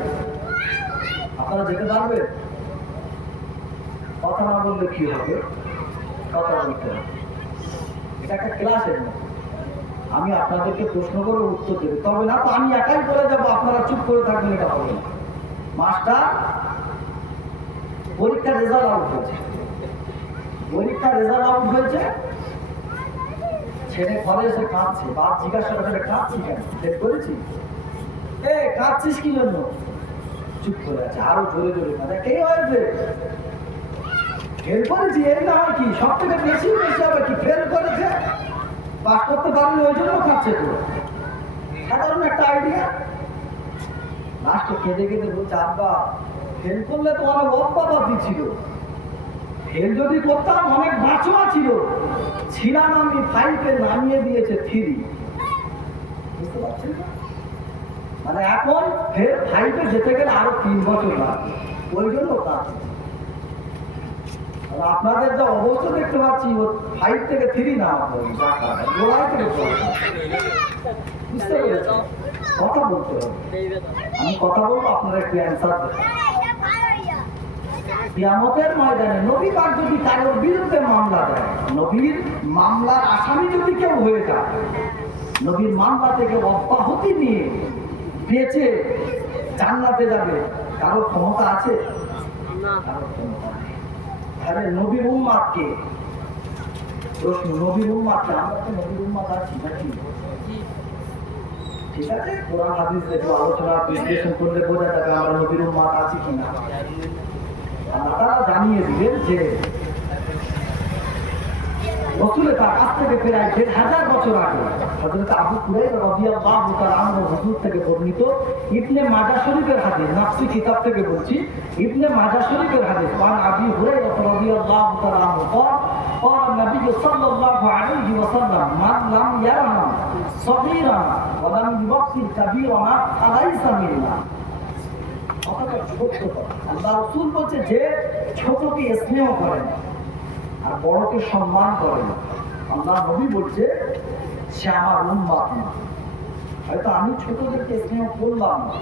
আপনারা যেতে পারবেন? কথা না বললে কি হবে? কথা বলতে হবে। এটা একটা ক্লাসের মতো, আমি আপনাদেরকে প্রশ্ন করে উত্তর দেবে, তবে না তো আমি একাই করে যাবো, আপনারা চুপ করে থাকবেন, এটা হবে না। মাস্টার পরীক্ষার রেজাল্ট আউট হয়েছে, ছেলে ঘরে এসে কাঁদছে, বাপ জিজ্ঞাসা করে, কাঁদছি কেন? ফেল করেছি? কাঁদছিস কি জন্য? চুপ করে আছে, আরো জোরে জোরে কাঁদে, কে হয়েছে? ফেল করেছি। এর না হয় কি, সব থেকে বেশি হবে কি? ফেল করেছে, পাস করতে পারেনি, ওই জন্য খাচ্ছে। তো সাধারণ একটা আইডিয়া। লাস্টে কেঁদে কেঁদে বলছে, আব্বা ফেল করলে তো অনেক অব্যাপাতি ছিল, ফেল যদি করতাম অনেক বাঁচোয়া ছিল, ছিলাম আমি 5-এ, নামিয়ে দিয়েছে 3। বুঝতে পারছেন না? মানে এখন ফের 5-এ যেতে গেলে আরো 3 বছর লাগবে, ওই জন্য কাজ। আপনাদের যা অবস্থা দেখতে পাচ্ছি, 5 থেকে 3 না, গোড়ায় থেকে বুঝতে পেরেছি। কথা বলতে হবে, আমি কথা বলবো, আপনারা একটু অ্যান্সার দেবেন। কিয়ামতের ময়দানে নবী পাক যদি কারোর বিরুদ্ধে মামলা দেয়, নবীর মামলার আসামি যদি কেউ হয়ে যায়, নবীর মামলা থেকে অব্যাহতি নিয়ে বেঁচে জান্নাতে যাবে, কারোর ক্ষমতা আছে? কারোর ক্ষমতা নেই। তাহলে নবীর উম্মাতকে প্রশ্ন, নবীর উম্মাতকে, আমরা তো নবীর উম্মাত আছি নাকি? ঠিক আছে, কোরআন হাদিস একটু আলোচনা বিশ্লেষণ করলে বোঝা যাবে আমরা নবীর উম্মাত আছি কিনা। তারা জানিয়ে দিলেন যে রাসূলের তার কাছ থেকে প্রায় ১,৫০০ বছর আগে হযরত আবু কুরাইবা রাদিয়াল্লাহু তাআলা আনহু হুজুর থেকে বর্ণিত ইবনে মাজাহ শরীফের হাদিস, নাফসি কিতাব থেকে বলছি, ইবনে মাজাহ শরীফের হাদিস, ওয়ান আবি হুরায়রা রাদিয়াল্লাহু তাআলা আনহু قال النبي صلى الله عليه وسلم من لم يرحم صغيرا ولم يوقر كبيرا فليس منا। আল্লাহ রাসূল বলছে, যে ছোটকে স্নেহ করে না আর বড়কে সম্মান করে না, আল্লাহ নবী বলছে সে আমার উম্মত না। হয়তো আমি ছোটদেরকে স্নেহ করলাম না,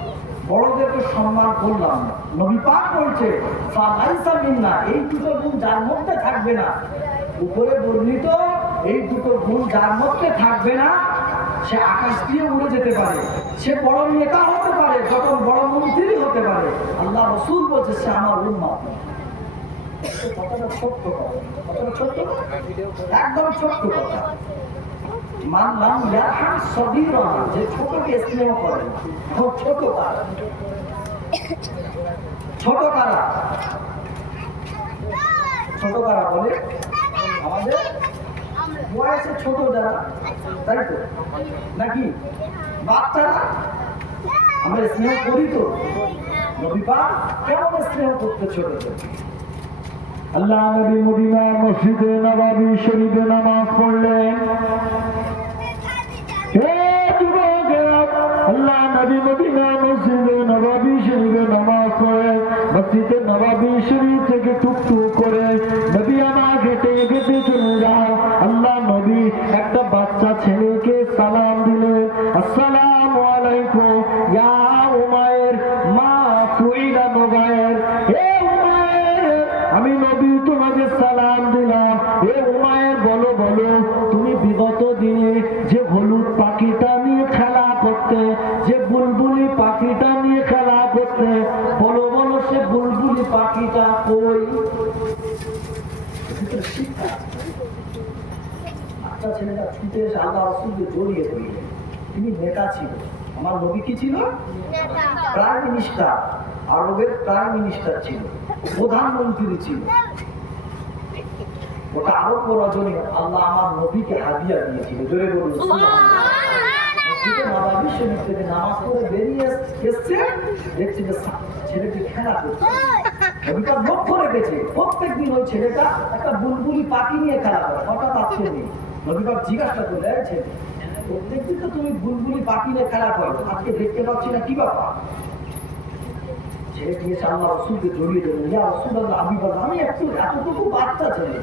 বড়দেরকে সম্মান করলাম না, নবী পাক বলছে ফালাইসা মিন্না, এই দুটো গুণ যার মধ্যে থাকবে না, উপরে বর্ণিত এই দুটো গুণ যার মধ্যে থাকবে না, সে আকাশ দিয়ে উড়ে যেতে পারে, সে বড় নেতা হতে পারে, যখন বড় মন্ত্রী হতে পারে, আল্লাহ রাসূল বলছে সে আমার উম্মত না। কথাটা ছোট্ট কথা, কথাটা ছোট্ট, একদম ছোট্ট কথা। মানলাম ইয়ারহাম সগীরানা, যে ছোটকে স্নেহ করে। এখন ছোট কারা? ছোট কারা? ছোট কারা বলে? আমাদের বয়সে ছোট যারা, তাই তো নাকি? বাচ্চারা আমরা স্নেহ করি তো। নবী পাক কেমন স্নেহ করতে ছোটদের? আল্লাহ নবী মদিনা মসজিদে নববী শরীফে নামাজ পড়লেন। হে যুবকেরা, আল্লাহ নবী মদিনা মসজিদে নববী শরীফে নামাজ পড়ে মসজিদে নববী শরীফ থেকে টুকটুক করে নবী আমার হেঁটে হেঁটে চলে যায়। আল্লাহ নবী একটা বাচ্চা ছেলেকে সালাম দিলেন, আসসালামু আলাইকুম ইয়া উমায়ের মা কুইলা নোবায়ের। হে উমায়ের, আমি নবী তোমাকে সালাম দিলাম। হে উমায়ের, বলো বলো, তুমি বিগত দিনে যে হলুদ পাখিটা নিয়ে খেলা করতে, যে বুলবুলি পাখিটা নিয়ে খেলা করতে, বলো বলো সে বুলবুলি পাখিটা কই? শিক্ষা। বাচ্চা ছেলেটা ছুটে এসে আল্লাহ রাসূলকে জড়িয়ে ধরলেন। তিনি নেতা ছিল। আমার নবী কি ছিল? প্রাইম মিনিস্টার, আরবের প্রাইম মিনিস্টার ছিল, প্রধানমন্ত্রী ছিল। ওটা আরো প্রয়োজনে আল্লাহ আমার নবীকে হাদিয়া দিয়েছিল। জোরে বলুন নববী শরীফ থেকে নামাজ পড়ে বেরিয়ে এসছে, দেখছি যে ছেলেটি খেলা করছে। নবীটা লক্ষ্য রেখেছে প্রত্যেকদিন ওই ছেলেটা একটা বুলবুলি পাখি নিয়ে খেলা করে। হঠাৎ আজকে নেই। নবীবাগ জিজ্ঞাসা করে, ছেলে প্রত্যেকদিন তো তুমি বুলবুলি পাখি নিয়ে খেলা করো, আজকে দেখতে পাচ্ছি না, কি ব্যাপার? ছেলেটি এসে আল্লাহ রাসূলকে জড়িয়ে দেবেন। ইয়া রাসূলুল্লাহ, আমি একটু এতটুকু বাচ্চা ছেলে,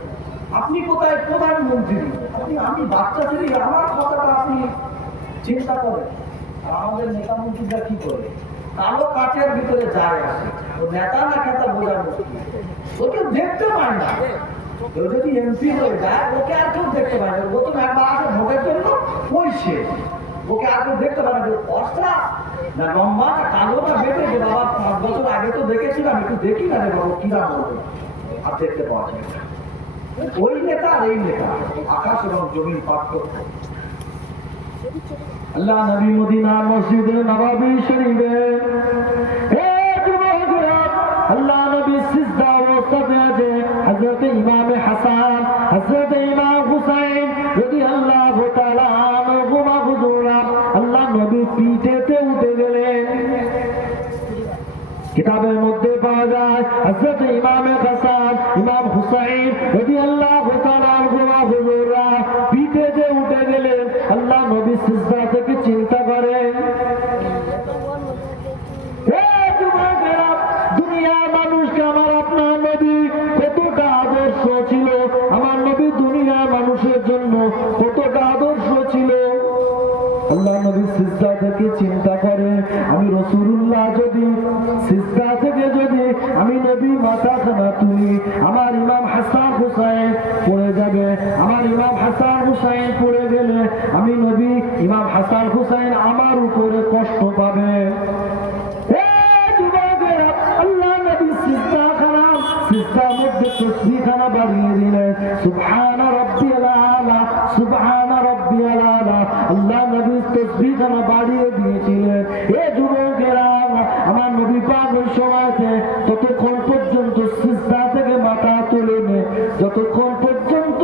আপনি কোথায় প্রধানমন্ত্রী? আমি বাচ্চা ছেলে, আমার কথাটা আপনি চিন্তা করেন। আর আমাদের নেতা মন্ত্রীরা কি করে? কালো কাঠের ভিতরে যায় আসে, ও নেতা না খেতা বোঝার মুশকিল। ওকে দেখতে পায় না। কেউ যদি এমপি হয়ে যায়, ওকে আর কেউ দেখতে পায় না। ও তো একবার আসে ভোটের জন্য, ওই সে, ওকে আর কেউ দেখতে পায় না। অস্ত্রা না লম্বা না কালো না বেটে, যে বাবা 5 বছর আগে তো দেখেছিলাম, একটু দেখি না রে বাবু কিরা বলবে, আর দেখতে পাওয়া যায় না। ওই নেতা আর এই নেতা, আকাশ এবং জমির পার্থক্য। আল্লাহ নবী মদিনা মসজিদে নববী শরীফে, হে যুবকেরা, আল্লাহ নবী সিজদা অবস্থাতে আছে। হযরত ইমাম হাসান, হযরত ইমাম হুসাইন রাদিয়াল্লাহু তাআলা আনহুমা হুজুরা আল্লাহ নবী পিঠেতে উঠে গেলেন। কিতাবের মধ্যে পাওয়া যায় হযরত ইমাম হাসান, ইমাম হুসাইন রাদিয়াল্লাহু তাআলা আনহুমা হুজুরা পিঠেতে উঠে গেলেন। আল্লাহ নবী সিজদা থেকে চিন্তা করেন, হে যুবকেরা, দুনিয়ার মানুষকে আমার আপনার নবী কতটা আদর্শ ছিল, আমার নবী দুনিয়ার মানুষের জন্য কতটা আদর্শ ছিল। আল্লাহ নবী সিজদা থেকে চিন্তা করে, আমি রাসূলুল্লাহ যদি সিজদা থেকে যদি আমি নবী মাথাখানা তুলি, আমার ইমাম হাসান হুসাইন পড়ে যাবে। আমার ইমাম হাসান হুসাইন পড়ে গেলে আমি নবী ইমাম হাসান হুসাইন আমার উপরে কষ্ট পাবে। হে যুবকেরা, আল্লাহ নবী সিজদার মধ্যে তাসবিহখানা বাড়িয়ে দিলেন, সুবহান রাব্বিয়াল আলা, সুবহান রাব্বিয়াল আলা। আল্লাহ নবী তাসবিহখানা বাড়িয়ে দিয়েছিলেন। হে যুবকেরা, আমার নবী পাক ওই সময়তে ততক্ষণ পর্যন্ত সিজদা থেকে মাথা তোলেনি, যতক্ষণ পর্যন্ত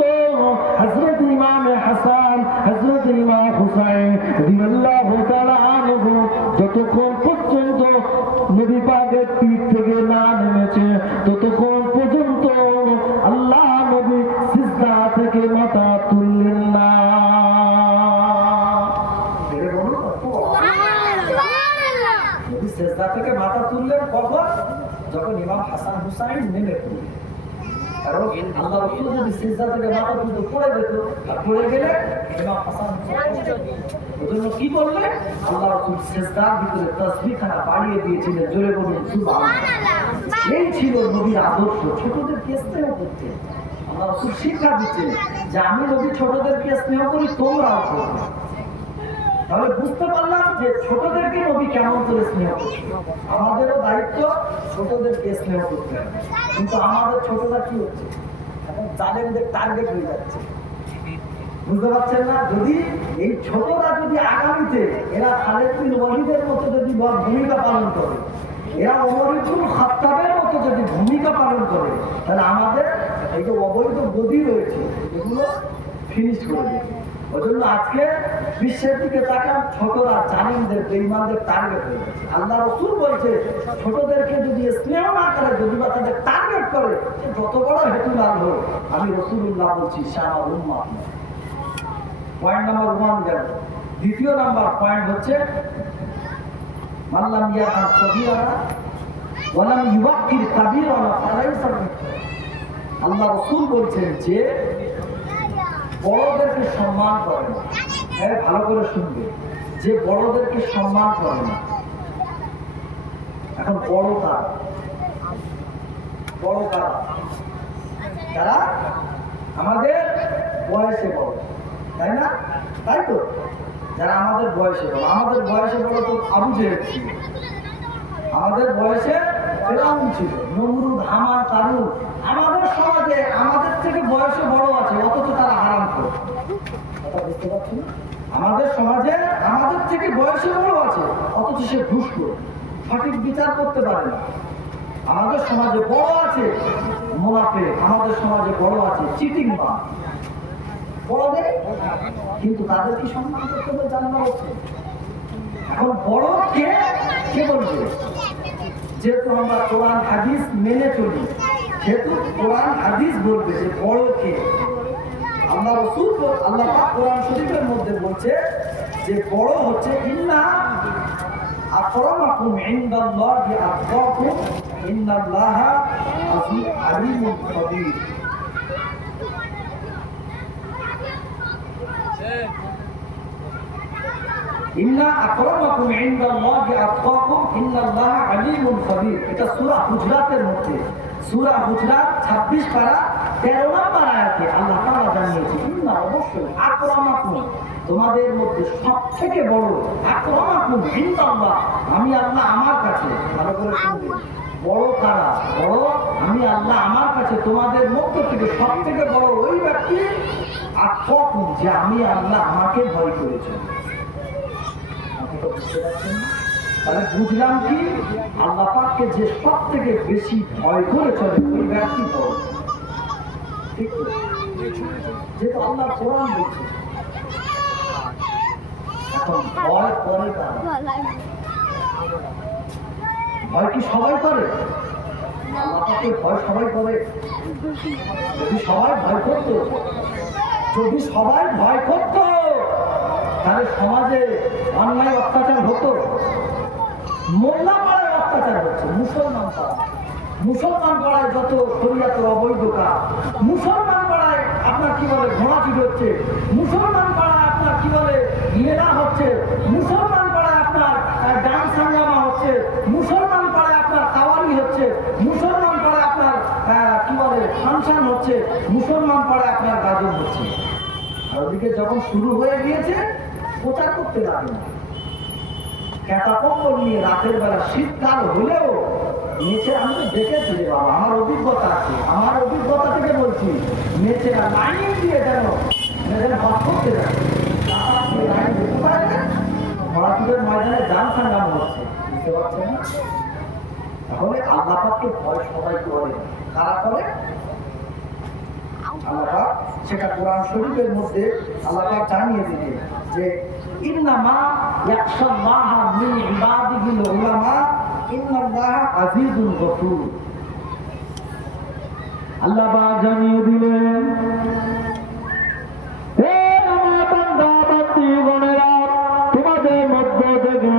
হযরত ইমাম হাসান, হযরত ইমাম হুসাইন রাদিয়াল্লাহু তাআলা আনহু যতক্ষণ পর্যন্ত নবী পাকের পিঠ থেকে না নেমেছে, ততক্ষণ পর্যন্ত আল্লাহ নবী সিজদা থেকে মাথা তুললেন না। নবী সিজদা থেকে মাথা তুললেন কখন? যখন ইমাম হাসান হুসাইন নেমে পড়লেন। কারণ আল্লাহ রাসূল যদি সিজদা থেকে মাথা তুলতে পড়ে যেত, আর পড়ে গেলে ইমাম হাসান ওজন্য কি করলেন? আল্লাহ রাসূল সিজদার ভিতরে তাসবিহখানা বাড়িয়ে দিয়েছিলেন। জোরে বলুন সুবহানাল্লাহ। এই ছিল নবীর আদর্শ। ছোটদেরকে স্নেহ করতে আল্লাহ রাসূল শিক্ষা দিচ্ছেন যে আমি নবী ছোটদেরকে স্নেহ করি, তোমরাও করো। তাহলে বুঝতে পারলাম যে ছোটদেরকে নবী কেমন করে স্নেহ করছে। আমাদেরও দায়িত্ব ছোটদেরকে স্নেহ করতে হবে, কিন্তু আমাদের ছোটরা কি হচ্ছে, এখন জালেমদের টার্গেট হয়ে যাচ্ছে। বুঝতে পারছেন না? যদি এই ছোটরা যদি আগামীতে এরা খালেদ বিন ওয়ালিদের মতো যদি ভূমিকা পালন করে, এরা ওমর ইবনে খাত্তাবের মতো যদি ভূমিকা পালন করে, তাহলে আমাদের এই যে অবৈধ গদি রয়েছে এগুলো ফিনিশ করে দেবে। ওই জন্য আজকে বিশ্বের দিকে তাকান, ছোটরা জালিমদের বেঈমানদের টার্গেট হয়ে গেছে। আল্লাহ রাসূল বলছে ছোটদেরকে যদি স্নেহ না করে, যদি বা তাদের টার্গেট করে, যত বড় হেতুলাল হোক, আমি রাসূলুল্লাহ বলছি সে আমার উম্মত। পয়েন্ট নাম্বার 1 গেল। দ্বিতীয় নাম্বার পয়েন্ট হচ্ছে মাল্লাম ইয়াহা সগীরা ওয়ালাম ইউওয়াক্কির কাবীরা ফালাইসা মিনহু। আল্লাহ রাসূল বলছেন যে বড়দেরকে সম্মান করে না। হ্যাঁ, ভালো করে শুনবে, যে বড়দেরকে সম্মান করে না। এখন বড় কারা? বড় কারা? যারা আমাদের বয়সে বড়, তাই না? তাই তো, যারা আমাদের বয়সে বড়। আমাদের বয়সে বড় তো আবু জেহেল ছিল, আমাদের বয়সে ফিরআউন ছিল, নমরুদ, হামান, কারুন। আমাদের সমাজে আমাদের থেকে বয়সে বড় আছে, অথচ তারা হারামখোর। কথা বুঝতে পারছেন? আমাদের সমাজে আমাদের থেকে বয়সে বড় আছে, অথচ সে ঘুষখোর, সঠিক বিচার করতে পারে না। আমাদের সমাজে বড় আছে মুনাফিক, আমাদের সমাজে বড় আছে চিটিংবাজ। বড়দের কিন্তু তাদের কি সম্মান করতে হবে জানা হচ্ছে। এখন বড় কে, কে বলবে? যেহেতু আমরা কোরআন হাদিস মেনে চলি, যেহেতু কোরআন হাদিস বলবে যে বড় কে, আল্লাহ রাসূল আল্লাহ পাক কোরআন শরীফের মধ্যে বলছে যে বড় হচ্ছে ইন্না আকরামাকুম ইনদাল্লাহি আতকাকুম ইন্নাল্লাহা আলিমুন খাবীর। ইন্না আকরামাকুম ইনদাল্লাহি আতকাকুম ইন্নাল্লাহা আলিমুন খাবীর। এটা সূরা হুজরাতের মধ্যে, সূরা হুজরাত 26 পারা 13 নম্বর আয়াতে আল্লাহ তাআলা জানিয়েছেন, ইন্না অবশ্যই আকরামাকুম তোমাদের মধ্যে সবথেকে বড়, আকরামাকুম ইনদাল্লাহ আমি আল্লাহ আমার কাছে। ভালো করে শুনবেন, বড় কারা? বড় আমি আল্লাহ আমার কাছে। তোমাদের মধ্য থেকে সবথেকে বড় ওই ব্যক্তি আতকাকুম, যে আমি আল্লাহ আমাকে ভয় করেছেন। তাহলে বুঝলাম কি, আল্লাহ পাককে যে সব থেকে বেশি ভয় করে চলে ওই ব্যক্তি বড়। ঠিক তো? যেহেতু আল্লাহ কোরআন বলছে। এখন ভয় করে কারা? ভয় কি সবাই করে? আল্লাহ পাককে ভয় সবাই করে? যদি সবাই ভয় করত, যদি সবাই ভয় করত, তাহলে সমাজে অন্যায় অত্যাচার হতো। মোল্লা পাড়ায় অত্যাচার হচ্ছে, মুসলমান পাড়ায়। মুসলমান পাড়ায় যত শরীয়তের অবৈধ কাজ, মুসলমান পাড়ায় আপনার কি বলে ঘোড়াচুরি হচ্ছে, মুসলমান পাড়ায় আপনার কি বলে মেলা হচ্ছে, মুসলমান পাড়ায় আপনার ডান্স হাঙ্গামা হচ্ছে, মুসলমান পাড়ায় আপনার কাওয়ারি হচ্ছে, মুসলমান পাড়ায় আপনার কি বলে ফাংশন হচ্ছে, মুসলমান পাড়ায় আপনার গাজন হচ্ছে। আর ওদিকে যখন শুরু হয়ে গিয়েছে প্রচার করতে লাগে না, ক্যাটা কম্বল নিয়ে রাতের বেলা, শীতকাল হলেও নিচে আমি তো দেখেছি রে বাবা, আমার অভিজ্ঞতা আছে, আমার অভিজ্ঞতা থেকে বলছি, মেয়েছেরা লাইন দিয়ে যেন হট করতে যায়, মরাতুরের ময়দানে গান সাঙ্গানো হচ্ছে। বুঝতে পারছেন না? তাহলে আল্লাহ পাককে ভয় সবাই করে। কারা করে? আল্লাহ পাক সেটা কোরআন শরীফের মধ্যে আল্লাহ পাক জানিয়ে দিলেন যে ইন্নামা ইয়াখশাল্লাহা মিন ইবাদিহিল উলামা ইন্নাল্লাহা আজিজুল গফুর। আল্লাহ পাক জানিয়ে দিলেন, হে আমার বান্দা বান্দীগণেরা, তোমাদের মধ্য থেকে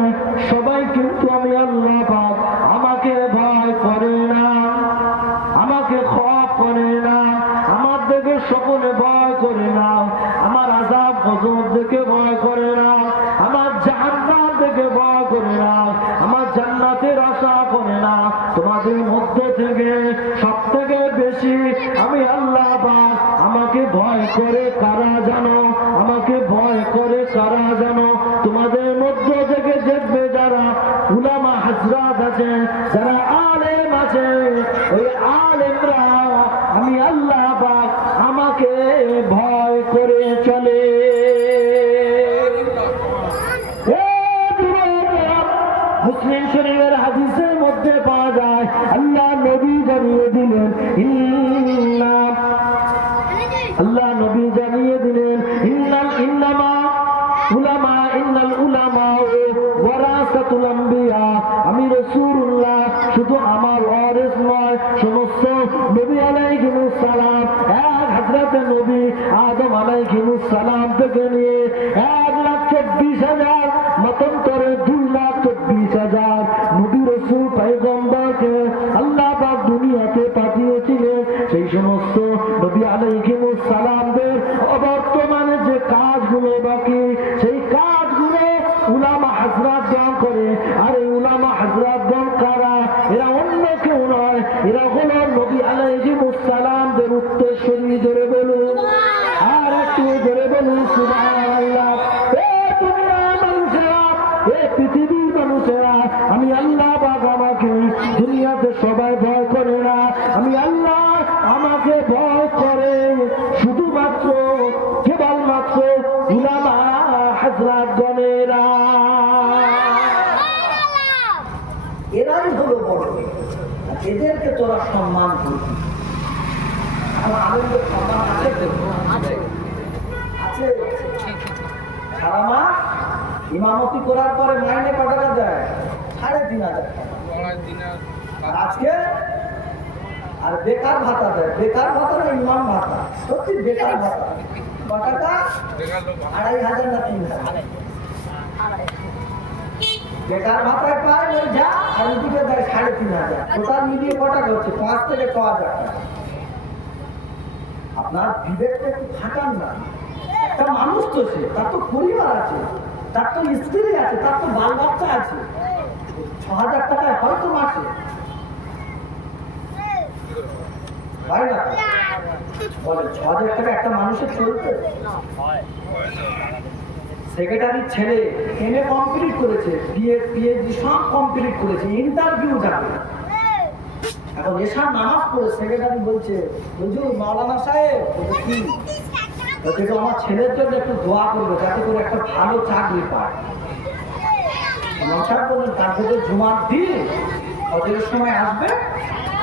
সবাই কিন্তু আমি আল্লাহ পাক আমাকে ভয় করে না, আমাকে খওফ করে না, আমার দেখে সকলে ভয় করে না, আমার আযাব গজব দেখে ভয় করে না, আমার জাহান্নাম দেখে ভয় করে না, আমার জান্নাতের আশা করে না। তোমাদের মধ্যে থেকে সব থেকে বেশি আমি আল্লাহ পাক আমাকে ভয় করে কারা জানো? আমাকে ভয় করে কারা জানো? তোমার থেকে দেখবে যারা উলামা হাজরাত আছে, যারা আলেম আছে, ওই আলেমরা আমি আল্লাহ পাক আমাকে ভয় করে চলে। মুসলিম শরীফের হাদিসের মধ্যে পাওয়া যায় আল্লাহ নবী জানিয়ে দিলেন আল্লাহ নবী জানিয়ে দিলেন ইন্নাল উলামা ওয়ারাসাতুল আম্বিয়া। আমি রাসূলুল্লাহ শুধু আমার ওয়ারিস নয়, সমস্ত নবী আলাইহিমুস সালাম, এক হযরতে নবী আদম আলাইহিমুস সালাম থেকে নিয়ে 1,24,000 মতান্তরে 2,24,000 নবী রাসূল পয়গম্বরকে আল্লাহ পাক দুনিয়াতে পাঠিয়েছিলেন। সেই সমস্ত নবী আলাইহিমুস সালামদের বর্তমানে যে কাজগুলো বাকি, সেই কাজগুলো উলামা হাজরাতগণ করে। আর এই উলামা হাজরাতগণ কারা? এরা অন্য কেউ নয়, এরা হলো নবী আলাইহিমুস সালামদের উত্তরসূরি। ধরে বলুন, আর একটু ধরে বলুন সুবহানাল্লাহ। পৃথিবীর মানুষেরা, আমি আল্লাহ পাক আমাকে দুনিয়াতে সবাই ভয় করে না, আমি আল্লাহ আমাকে ভয় করে শুধুমাত্র কেবলমাত্র উলামা হাজরাত গণেরা। এরাই হলো বড়, এদেরকে তোরা সম্মান করবি। আমার আনন্দের সম্মান আছে আছে সারা মাস ইমামতি করার পরে মাইনে কত টাকা দেয়? 3,500 টাকা। আজকে আর বেকার ভাতা দেয়। বেকার ভাতা না ইমাম ভাতা, সত্যি বেকার ভাতা কত টাকা? 2,500 না 3,000। বেকার ভাতায় পায় ওই যা, আর ওদিকে দেয় 3,500। টোটাল মিলিয়ে কত টাকা হচ্ছে? 5 থেকে 6,000 টাকা। আপনার বিবেকটা একটু খাটান না। একটা মানুষ তো সে, তার তো পরিবার আছে, তার তো স্ত্রী আছে, তার তো বাল বাচ্চা আছে। 6,000 টাকায় হয়তো মাসে হয় না? বলে 6,000 টাকা একটা মানুষের চলতে? সেক্রেটারির ছেলে এমএ কমপ্লিট করেছে, পিএইচডি সব কমপ্লিট করেছে, ইন্টারভিউ যাবে। এখন এসার নামাজ পড়ে সেক্রেটারি বলছে, হুজুর মাওলানা সাহেব কি আমার ছেলের জন্য একটু দোয়া করবে যাতে করে একটা ভালো চাকরি পায়। বললেন তার থেকে জুমার দিন ওদের সময় আসবে,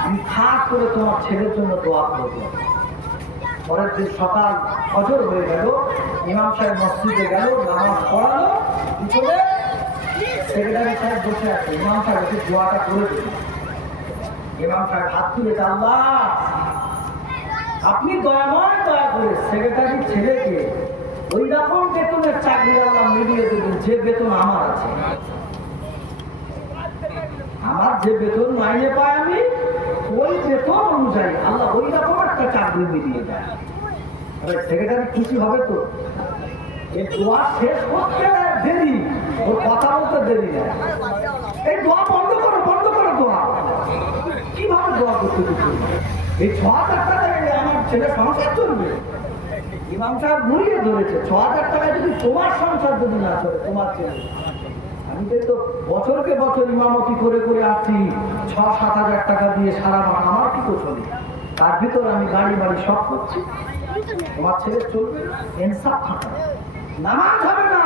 আমি খাস করে তোমার ছেলের জন্য দোয়া করবো। পরের দিন সকাল ফজর হয়ে গেল, ইমাম সাহেব মসজিদে গেল, নামাজ পড়ালো, পিছনে সেক্রেটারি সাহেব বসে আছে। ইমাম সাহেব একটু দোয়াটা করে দিল। ইমাম সাহেব হাত তুলে, আল্লাহ আপনি দয়াময় দয়া করে সেক্রেটারির ছেলেকে ওই রকম বেতনের চাকরি আল্লাহ মিলিয়ে দেবেন যে বেতন আমার আছে। আমার যে বেতন মাইনে পাই আমি, ওই বেতন অনুযায়ী আল্লাহ ওই রকম একটা চাকরি মিলিয়ে দেয়। সেক্রেটারি খুশি হবে তো? এই দোয়া শেষ করতে দেরি, ওর কথা বলতে দেরি না। এই দোয়া বন্ধ করো, বন্ধ করো দোয়া। কিভাবে দোয়া করতে দিচ্ছি? এই 6,000 টাকায় আমার ছেলে সংসার চলবে? ইমাম সাহেব ঘুরিয়ে ধরেছে, 6,000 টাকায় যদি তোমার সংসার যদি না চলে, তোমার ছেলে। আমি তো বছরকে বছর ইমামতি করে করে আসছি, 6-7,000 টাকা দিয়ে সারা মাস, আমার কি তো চলে? তার ভিতর আমি গাড়ি বাড়ি সব করছি, তোমার ছেলে চলবে? ইনসাফ থাকা, নামাজ হবে না।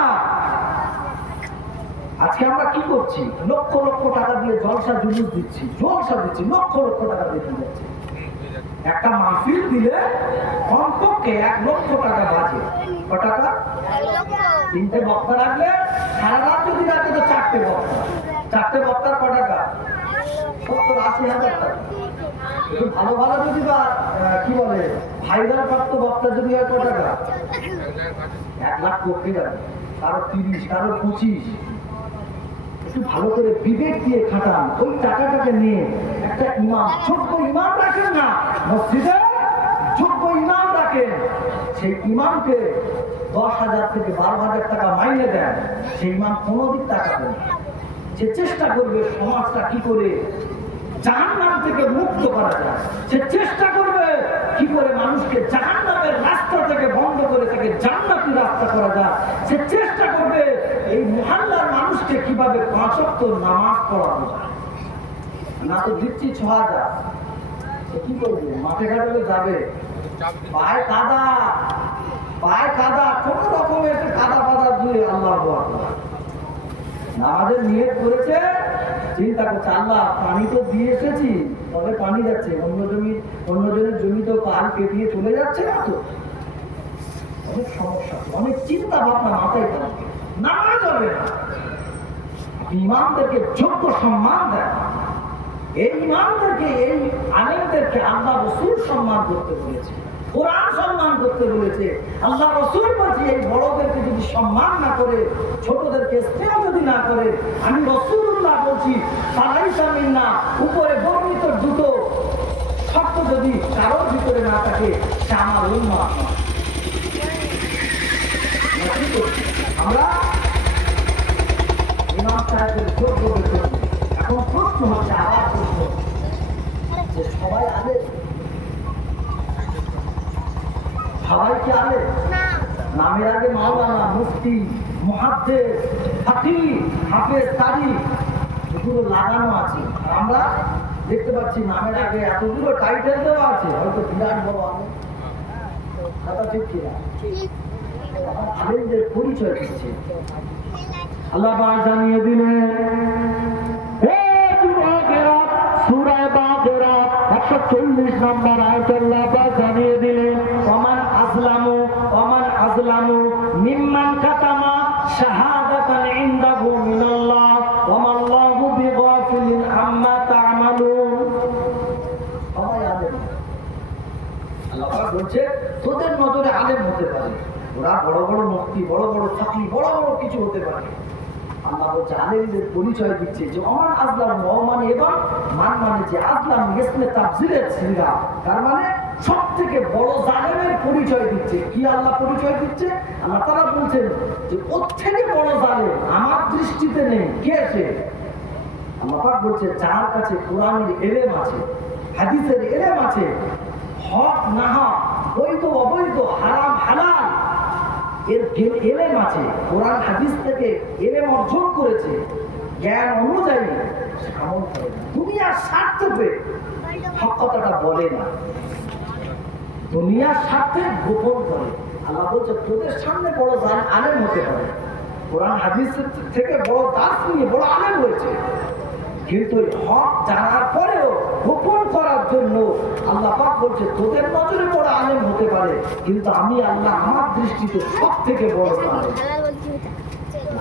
আজকে আমরা কি করছি? লক্ষ লক্ষ টাকা দিয়ে জলসা জুলুস দিচ্ছি, জলসা দিচ্ছি, লক্ষ লক্ষ টাকা দিয়ে যাচ্ছে। একটা মাহফিল দিলে কমপক্ষে 1 লক্ষ টাকা বাজে। কত টাকা? 3টে বক্তা রাখলে সারা রাত যদি রাখে তো 4টে বক্তা। 4টে বক্তার কত টাকা? 70-80 হাজার টাকা। ভালো ভালো যদি বা কি বলে ভাইরাল প্রাপ্ত বক্তা যদি হয় কত টাকা? 1 লাখ করতে যাবে, কারো 30, কারো 25। একটু ভালো করে বিবেক দিয়ে খাটান। ওই টাকাটাকে নিয়ে একটা ইমাম, ছোট্ট ইমাম রাখেন না মসজিদে, ছোট্ট ইমাম রাখেন, সেই ইমামকে 10,000 থেকে 12,000 টাকা মাইনে দেন। সেই ইমাম কোনোদিন টাকা দেন, যে চেষ্টা করবে সমাজটা কি করে জাহান্নাম থেকে মুক্ত করা যায়, সে চেষ্টা করবে কি করে মানুষকে জাহান্নামের রাস্তা থেকে বন্ধ করে থেকে জান্নাতি রাস্তা করা যায়, সে চেষ্টা করবে এই মুহাল্লার মানুষকে কিভাবে 5 ওয়াক্ত নামাজ পড়ানো যায়। না তো দিচ্ছি 6000, কি করবে? মাঠে ঘাটে যাবে, পায়ে কাদা, কোন রকমের কাদা পাদা ধুয়ে আল্লাহ নামাজের নিয়ত করেছে, চিন্তা করছে আল্লাহ পানি তো দিয়ে এসেছি, তবে পানি যাচ্ছে অন্যজনের জমি তো কাল পেটিয়ে চলে যাচ্ছে না তো, অনেক সমস্যা, অনেক চিন্তা ভাবনা মাথায় থাকবে, নামাজ হবে না। ইমামদেরকে যোগ্য সম্মান দেয়, এই ইমামদেরকে, এই আলেমদেরকে আল্লাহ রাসূল সম্মান করতে বলেছে, কোরআন সম্মান করতে বলেছে। আল্লাহ রাসূল বলছে এই বড়দেরকে যদি সম্মান না করে, ছোটদেরকে স্নেহ যদি না করে, আমি রাসূলুল্লাহ বলছি ফালাইসা মিন্না, উপরে বর্ণিত দুটো শর্ত যদি কারোর ভিতরে না থাকে সে আমার উম্মত নয়। আমরা ইমাম সাহেবের যোগ্য বেতন। এখন প্রশ্ন হচ্ছে, আবার প্রশ্ন যে সবাই আলেম? সবাই কি আলেম? নামের আগে মাওলানা, মুফতি, মুহাদ্দিস, ফাকিহ, হাফেজ, কারি এগুলো লাগানো আছে। আর আমরা দেখতে পাচ্ছি নামের আগে এতগুলো টাইটেল দেওয়া আছে, হয়তো বিরাট বড় আলেম। কথা ঠিক কিনা? আলেমদের পরিচয় দিচ্ছে আল্লাহ পাক জানিয়ে দিলেন, হে যুবকেরা, সূরা বাকারা 140 নম্বর আয়াতে আল্লাহ পাক জানিয়ে দিলেন, ওমান আযলামু মিম্মান কাতামা শাহাদাতান ইনদাহু মিনাল্লাহ ওয়া মাল্লাহু বিগাফিলিন আম্মা তা'মালুন। সবাই আলেম। আল্লাহ পাক বলছে তোদের নজরে আলেম হতে পারে, ওরা বড় বড় মুফতি, বড় বড় ফাকিহ, বড় বড় কিছু হতে পারে। আল্লাহ বলছে আলেমদের পরিচয় দিচ্ছে যে ওমান আযলাম, ওমান এবং মান মানে যে আযলাম ইসমে তাফসীরের সিগা, তার মানে সব থেকে বড় জালেমের পরিচয় দিচ্ছে। কি আল্লাহ পরিচয় দিচ্ছে? আল্লাহ তাআলা বলছেন যে ওর থেকে বড় জালেম আমার দৃষ্টিতে নেই। কে সে? আল্লাহ পাক বলছে যার কাছে কোরআনের ইলম আছে, হাদিসের ইলম আছে, হক না হক, বৈধ অবৈধ, হারাম হালাল এর ইলম আছে, কোরআন হাদিস থেকে ইলম অর্জন করেছে, জ্ঞান অনুযায়ী আমল করে, দুনিয়ার স্বার্থে হক কথাটা বলে না, দুনিয়ার স্বার্থে গোপন করে। আল্লাহ বলছে তোদের সামনে বড় আলেম হতে পারে, কোরআন হাদিস থেকে বড় দাস নিয়ে বড় আলেম হয়েছে, কিন্তু হক জানার পরেও গোপন করার জন্য আল্লাহ পাক বলছে তোদের নজরে বড় আলেম হতে পারে, কিন্তু আমি আল্লাহ আমার দৃষ্টিতে সব থেকে বড়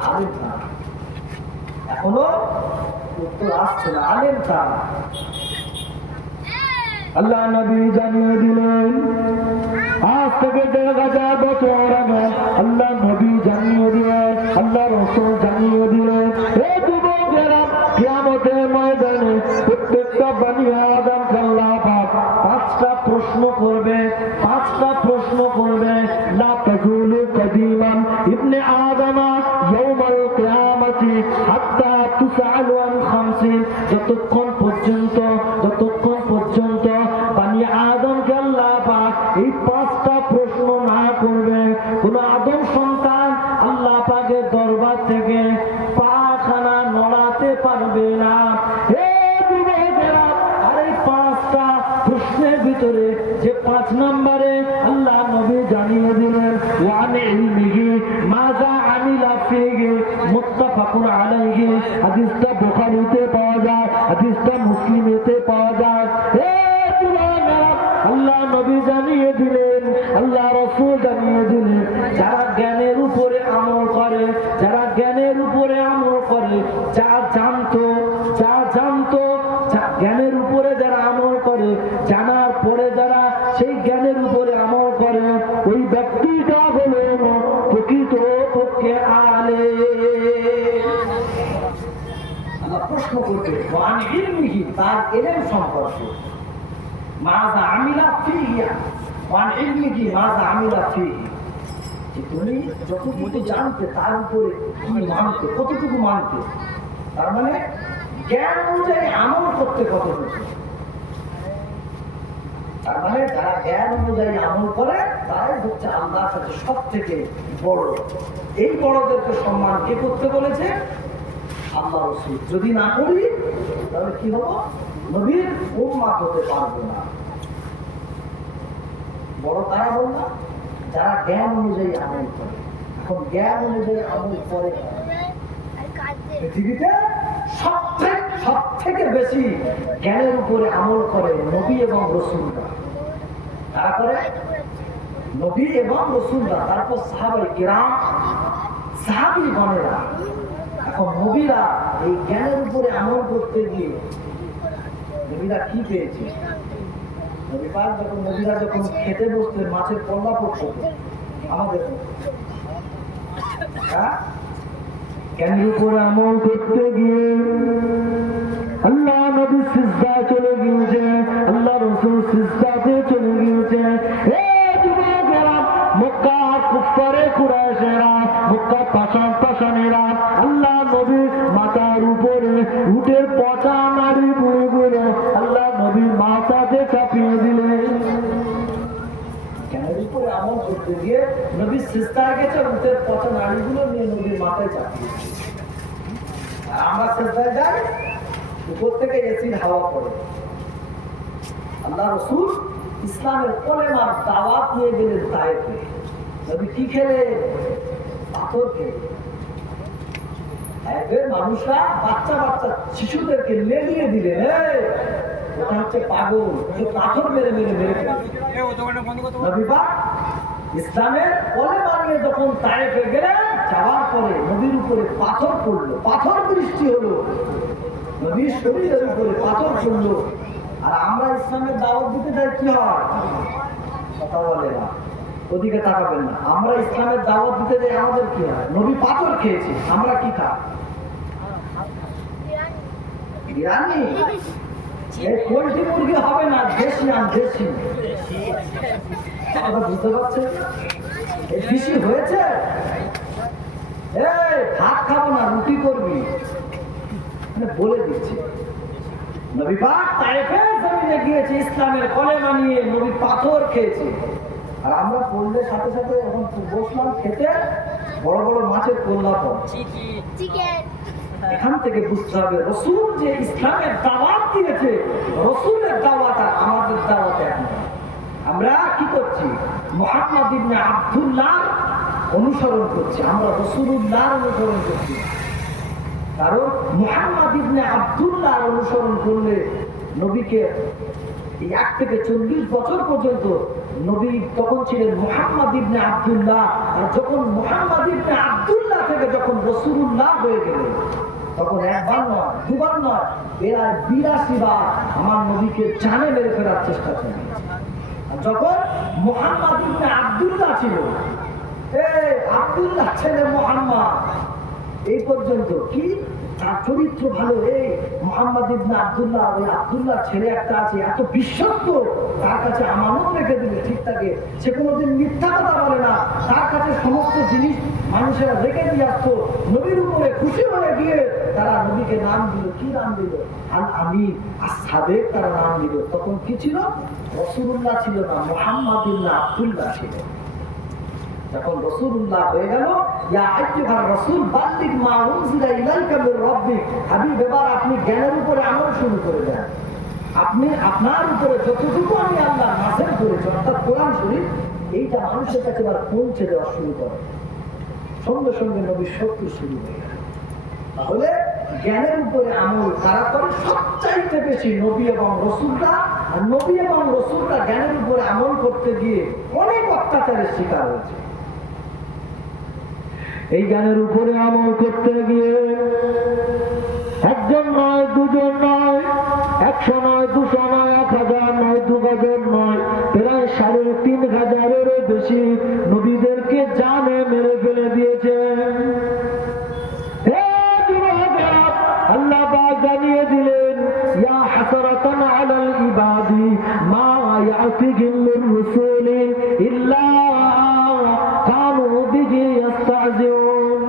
আলেম তারা। এখনো উত্তর আসছে না, আলেম তারা। আল্লাহ নবী জানিয়ে দিলেন, আজ থেকে 1000 বছর আগে আল্লাহ নবী জানিয়ে দিলেন, আল্লাহ রাসূল জানিয়ে দিলেন, হে যুবকেরা, কিয়ামতের ময়দানে প্রত্যেকটা বনি আদমকে আল্লাহ পাক 5টা প্রশ্ন করবে, 5টা প্রশ্ন করবে। লা তাজুলু কদিমান ইবনে আদমা ইয়াউমাল কিয়ামাতি হাত্তা তুসআলু আন খামসিন, যতক্ষণ পর্যন্ত বানি আদমকে আল্লাহ পাক এই 5টা প্রশ্ন না করবে, কোন আদম সন্তান আল্লাহ পাকের দরবার থেকে পাখানা নড়াতে পারবে না। হে যুবকেরা, আর এই 5টা প্রশ্নের ভিতরে যে 5 নম্বরে আল্লাহ নবী জানিয়ে দিলেন, ওয়ান ইলমিহি মাযা আমিলা ফিহি মুত্তাফাকুন আলাইহি, হাদিসটা বুখারীতে পাওয়া যায়, হাদিসটা মুসলিমেতে পাওয়া যায়। হে যুবকেরা, আল্লাহ নবী জানিয়ে দিলেন, আল্লাহ রাসূল জানিয়ে দিলেন, যারা জ্ঞানের উপরে আমল করে, যারা জ্ঞানের উপরে আমল করে, যা জানতো জ্ঞানের উপরে যারা আমল করে, জানার পরে যারা সেই জ্ঞানের উপরে আমল করে, ওই ব্যক্তিটা হলো প্রকৃতপক্ষে আলেম। আল্লাহ প্রশ্ন করবে ওয়ান ইলমিহি, তার ইলম সম্পর্কে, মাযা আমিলা ফিহি, ওয়ান ইলমিহি মাযা আমিলা ফিহি, যে তুমি যতটুকু জানতে তার উপরে কি মানতে, কতটুকু মানতে, তার মানে জ্ঞান অনুযায়ী আমল করতে কতটুকু। তার মানে যারা জ্ঞান অনুযায়ী আমল করে তারাই হচ্ছে আল্লাহর কাছে সব থেকে বড়। এই বড়দেরকে সম্মান কে করতে বলেছে? আল্লাহ রসুল। যদি না করি তাহলে কি হবো? নবীর উম্মত হতে পারবো না। বড় তারা বল না, যারা জ্ঞান অনুযায়ী আমল করে। এখন জ্ঞান অনুযায়ী আমল করে পৃথিবীতে সব থেকে বেশি জ্ঞানের উপরে আমল করে নবী এবং রসুলরা। তারা করে নবী এবং রসুলরা, তারপর সাহাবায়ে কিরাম, সাহাবীগণেরা। এখন নবীরা এই জ্ঞানের উপরে আমল করতে গিয়ে নবীরা কি পেয়েছে? নবীরা যখন খেতে বসতে মাছের পল্লা পড়তো আমাদের, জ্ঞানের উপরে আমল করতে গিয়ে আল্লাহ নবী সিজদা চলে গিয়েছে, আল্লাহ রসুল সিজদাতে চলে গিয়েছে। মক্কা কুফারে কুরাইশেরা, মক্কা পাষাণেরা আল্লাহ নবীর মাথার উপরে উটের পচা নাড়ি বুড়ে বুড়ে আল্লাহ নবীর মাথাতে চাপিয়ে দিলেন। জ্ঞানের উপরে আমল করতে গিয়ে নবী সিজদায় গেছে, উটের পচা নাড়িগুলো নিয়ে নবীর মাথায় চাপিয়ে। আর আমরা সিজদায় যাই, উপর থেকে এসির হাওয়া পড়ে। আল্লাহ রসুল ইসলামের কলেমার দাওয়াত নিয়ে গেলেন তায়েফে। নবী কি খেলে? পাথর খেলে। তায়েফের মানুষরা বাচ্চা শিশুদেরকে লেলিয়ে দিলেন, ওটা হচ্ছে পাগল, পাথর মেরে মেরে মেরে ফেলে। নবী পাক ইসলামের কলেমা নিয়ে যখন তায়েফে গেলেন, যাওয়ার পরে নবীর উপরে পাথর পড়লো, পাথর বৃষ্টি হলো, নবীর শরীরের উপরে পাথর পড়লো। আর আমরা ইসলামের দাওয়াত দিতে যাই, কি হয়? কথা বলে না, ওদিকে তাকাবেন না। আমরা ইসলামের দাওয়াত দিতে যাই, আমাদের কি হয়? নবী পাথর খেয়েছে, আমরা কি খাই? বিরিয়ানি। এই পোল্ট্রি মুরগি হবে না, দেশি দেশি। বুঝতে পারছেন? এই দেশি হয়েছে। এই ভাত খাবো না, রুটি করবি, বলে দিচ্ছি। নবী পাক তায়েফের জমিনে গিয়েছে, ইসলামের কলেমা নিয়ে নবী পাথর খেয়েছে। আর আমরা পড়লে সাথে সাথে এখন বসলাম খেতে, বড় বড় মাছের কল্লা পড়। এখান থেকে বুঝতে হবে রসুল যে ইসলামের দাওয়াত দিয়েছে, রসুলের দাওয়াত আর আমাদের দাওয়াত এক নয়। আমরা কি করছি? মুহাম্মদ ইবনে আব্দুল্লাহ অনুসরণ করছি, আমরা রাসূলুল্লাহর অনুসরণ করছি। কারণ মুহাম্মদ ইবনে আব্দুল্লাহ অনুসরণ করলে নবীকে 1 থেকে 40 বছর পর্যন্ত নবী তখন ছিলেন মুহাম্মদ ইবনে আব্দুল্লাহ। আর যখন মুহাম্মদ ইবনে আব্দুল্লাহ থেকে যখন রাসূলুল্লাহ হয়ে গেলেন, তখন একবার নয়, দুবার নয়, প্রায় 82 বার আমার নবীকে জানে মেরে ফেলার চেষ্টা ছিল। যখন মুহাম্মদ ইবনে আব্দুল্লাহ ছিল, আব্দুল্লাহ ছেলে মুহাম্মদ, এই পর্যন্ত কি তার চরিত্র ভালো। এই মুহাম্মদ ইবনে আব্দুল্লাহ, ওই আব্দুল্লাহ ছেলে একটা আছে, এত বিশ্বস্ত, তার কাছে আমানত রেখে দিলে ঠিক থাকে, সে কোনোদিন মিথ্যা কথা বলে না, তার কাছে সমস্ত জিনিস মানুষেরা রেখে দিয়ে আসতো। নবীর উপরে খুশি হয়ে গিয়ে তারা নবীকে নাম দিল, কি নাম দিল? আল আমিন, আর সাদেক তারা নাম দিল। তখন কি ছিল? রাসূলুল্লাহ ছিল না, মুহাম্মদ ইবনে আব্দুল্লাহ ছিল। যখন রাসূলুল্লাহ হয়ে গেল, ইয়া আইয়ুহার রাসূল বাল্লিগ মা উনজিলা ইলাইকা মির রাব্বিক, হাবিব এবার আপনি জ্ঞানের উপরে আমল শুরু করে দেন। আপনি আপনার উপরে যতটুকু আমি আল্লাহ নাযিল করেছি, অর্থাৎ কোরআন শরীফ, এইটা মানুষের কাছে এবার পৌঁছে দেওয়া শুরু করে। সঙ্গে সঙ্গে নবীর শক্তি শুরু হয়ে গেল। তাহলে জ্ঞানের উপরে আমল কারা করে? সবচাইতে বেশি নবী এবং রাসূলরা। আর নবী এবং রাসূলরা জ্ঞানের উপরে আমল করতে গিয়ে অনেক অত্যাচারের শিকার হয়েছে। এই জ্ঞানের উপরে আমল করতে গিয়ে একজন নয়, দুজন নয়, 100 নয়, 200 নয়, 1000 নয়, 2000 নয়, প্রায় 3500-এরও বেশি নবীদেরকে জানে মেরে ফেলে দিয়েছে। আল্লাহ পাক জানিয়ে দিলেন, ইয়া হাসরাতান আলাল ইবাদি মা ইয়াতিহিম মির রাসূলিন ইল্লা কানু বিহি ইস্তাহজিউন।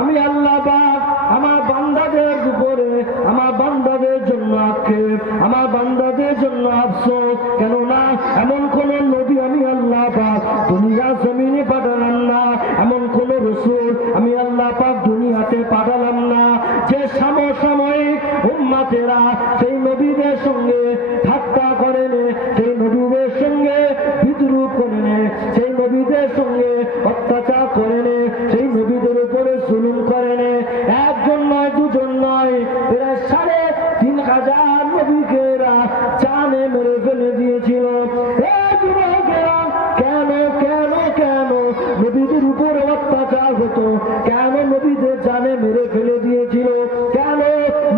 আমি আল্লাহ পাক আমার বান্দাদের উপরে, আমার বান্দাদের জন্য আক্ষেপ, আমার বান্দাদের জন্য আফসোস। কেননা এমন কোন নবী আমি আল্লাহ পাক দুনিয়া জমিনে পাঠালাম না, এমন কোন রাসূল করে নে, সেই নবীদের সঙ্গে অত্যাচার করে নে, সেই নবীদের উপরে জুলুম করে নে। একজন নয়, দুজন নয়, প্রায় 3,500 নবীকে এরা জানে মেরে ফেলে দিয়েছিল। কেন কেন কেন নবীদের উপরে অত্যাচার হতো? কেন নবীদের জানে মেরে ফেলে দিয়েছিল? কেন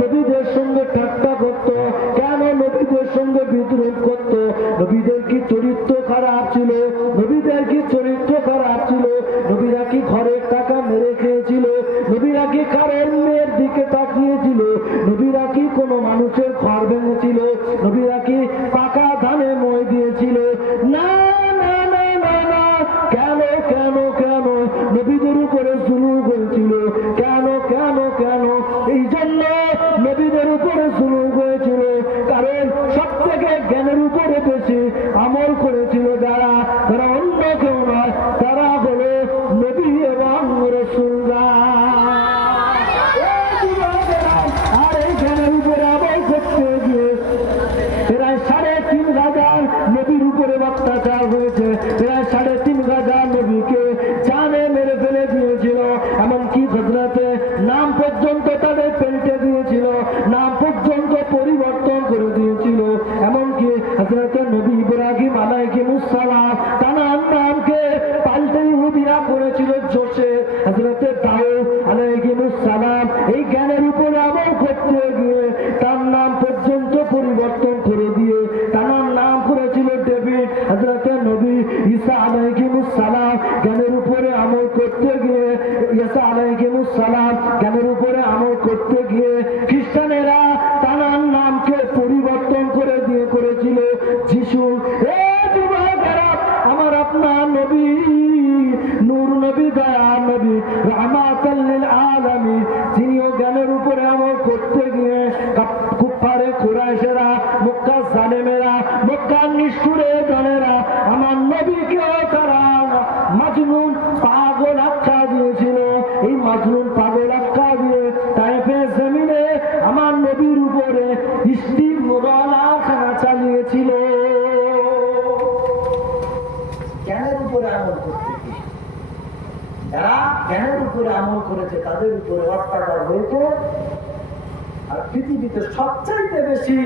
নবীদের সঙ্গে ঠাট্টা করতো? কেন নবীদের সঙ্গে বিদ্রোহ করতো? নবীদের কি চরিত্র খারাপ ছিল? নবীদের কি চরিত্র খারাপ ছিল? নবীরা কি ঘরের টাকা মেরে খেয়েছিল? নবীরা কি কারোর মেয়ের দিকে তাকিয়েছিল? নবীরা কি কোনো মানুষের ঘর ভেঙেছিল? নবীরা কি পাকা ধানে মই দিয়েছিল? না না না না না। কেন কেন কেন নবীদের উপরে জুলুম হয়েছিল? কেন কেন কেন? এই জন্য নবীদের উপরে জুলুম হয়েছিল কারণ সব থেকে জ্ঞানের উপরে বেশি আমল করেছিল যারা, তারা অন্য কেউ নয়, তারা হলো নবী এবং রাসূলরা। আর এই জ্ঞানের উপরে আমল করতে গিয়ে প্রায় 3,500 নবীর উপরে অত্যাচার হয়েছে। প্রায় 3,500 নবীকে জানে মেরে ফেলে দিয়েছিল। এমনকি হযরতে নাম পর্যন্ত তাদের পেল্টে দিয়েছিল, নাম পর্যন্ত পরিবর্তন করে দিয়েছিল। এমনকি হযরতে নবী ইব্রাহিম আলাইহিস সালাম তার নামকে পাল্টে ইহুদিরা করেছিল জোশে। হযরতে দাউদ আলাইহিস সালাম এই জ্ঞানের উপরে আমল করতে গিয়ে তার নাম পর্যন্ত পরিবর্তন করে দিয়ে তার নাম করেছিল ডেভিড। হযরতে নবী ঈসা আলাইহিস সালাম জ্ঞানের উপরে আমল করতে গিয়ে, ঈসা আলাইহিস সালাম জ্ঞানের উপরে আমল করতে গিয়ে খ্রিস্টানেরা তার নামকে পরিবর্তন করে দিয়ে করেছিল যিশু। আমার আপনার নবী নূর নবী, দয়া নবী, রাহমাতাল লিল আলামিন, তিনিও জ্ঞানের উপরে আমল করতে গিয়ে কুফারে কুরাইশেরা, মক্কা জালেমেরা, মক্কা নিষ্ঠুরে জনেরা আমার নবীকেও তারা মাজনুন পাগল আখ্যা দিয়েছিল। এই মাজনুন পাগল আখ্যা দিয়ে তায়েফের জমিনে আমার নবীর উপরে স্টিম মোবালাখানা চালিয়েছিল। জ্ঞানের উপরে আমল করতে গিয়ে যারা জ্ঞানের উপরে আমল করেছে তাদের উপরে অত্যাচার হয়েছে। আর পৃথিবীতে সবচাইতে বেশি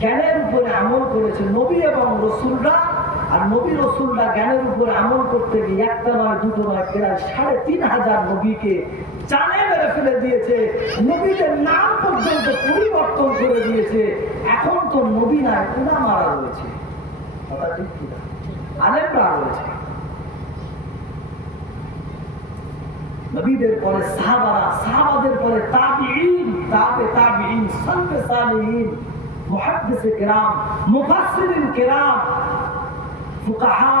জ্ঞানের উপরে আমল করেছে নবী এবং রসুলরা। আর নবী রসুলরা জ্ঞানের উপরে আমল করতে গিয়ে একটা নয়, দুটো নয়, প্রায় 3,500 নবীকে জানে মেরে ফেলে দিয়েছে। নবীদের নাম পর্যন্ত পরিবর্তন করে দিয়েছে। এখন তো নবী নাই, উলামারা রয়েছে, কথা ঠিক কিনা? আলেমরা রয়েছে। নবীদের পরে সাহাবারা, সাহাবাদের পরে তাবিঈন, তাবিঈন, সালফে সালেহিন, মুহাদ্দিসে কেরাম, মুফাসসিরিন কেরাম, ফুকাহা,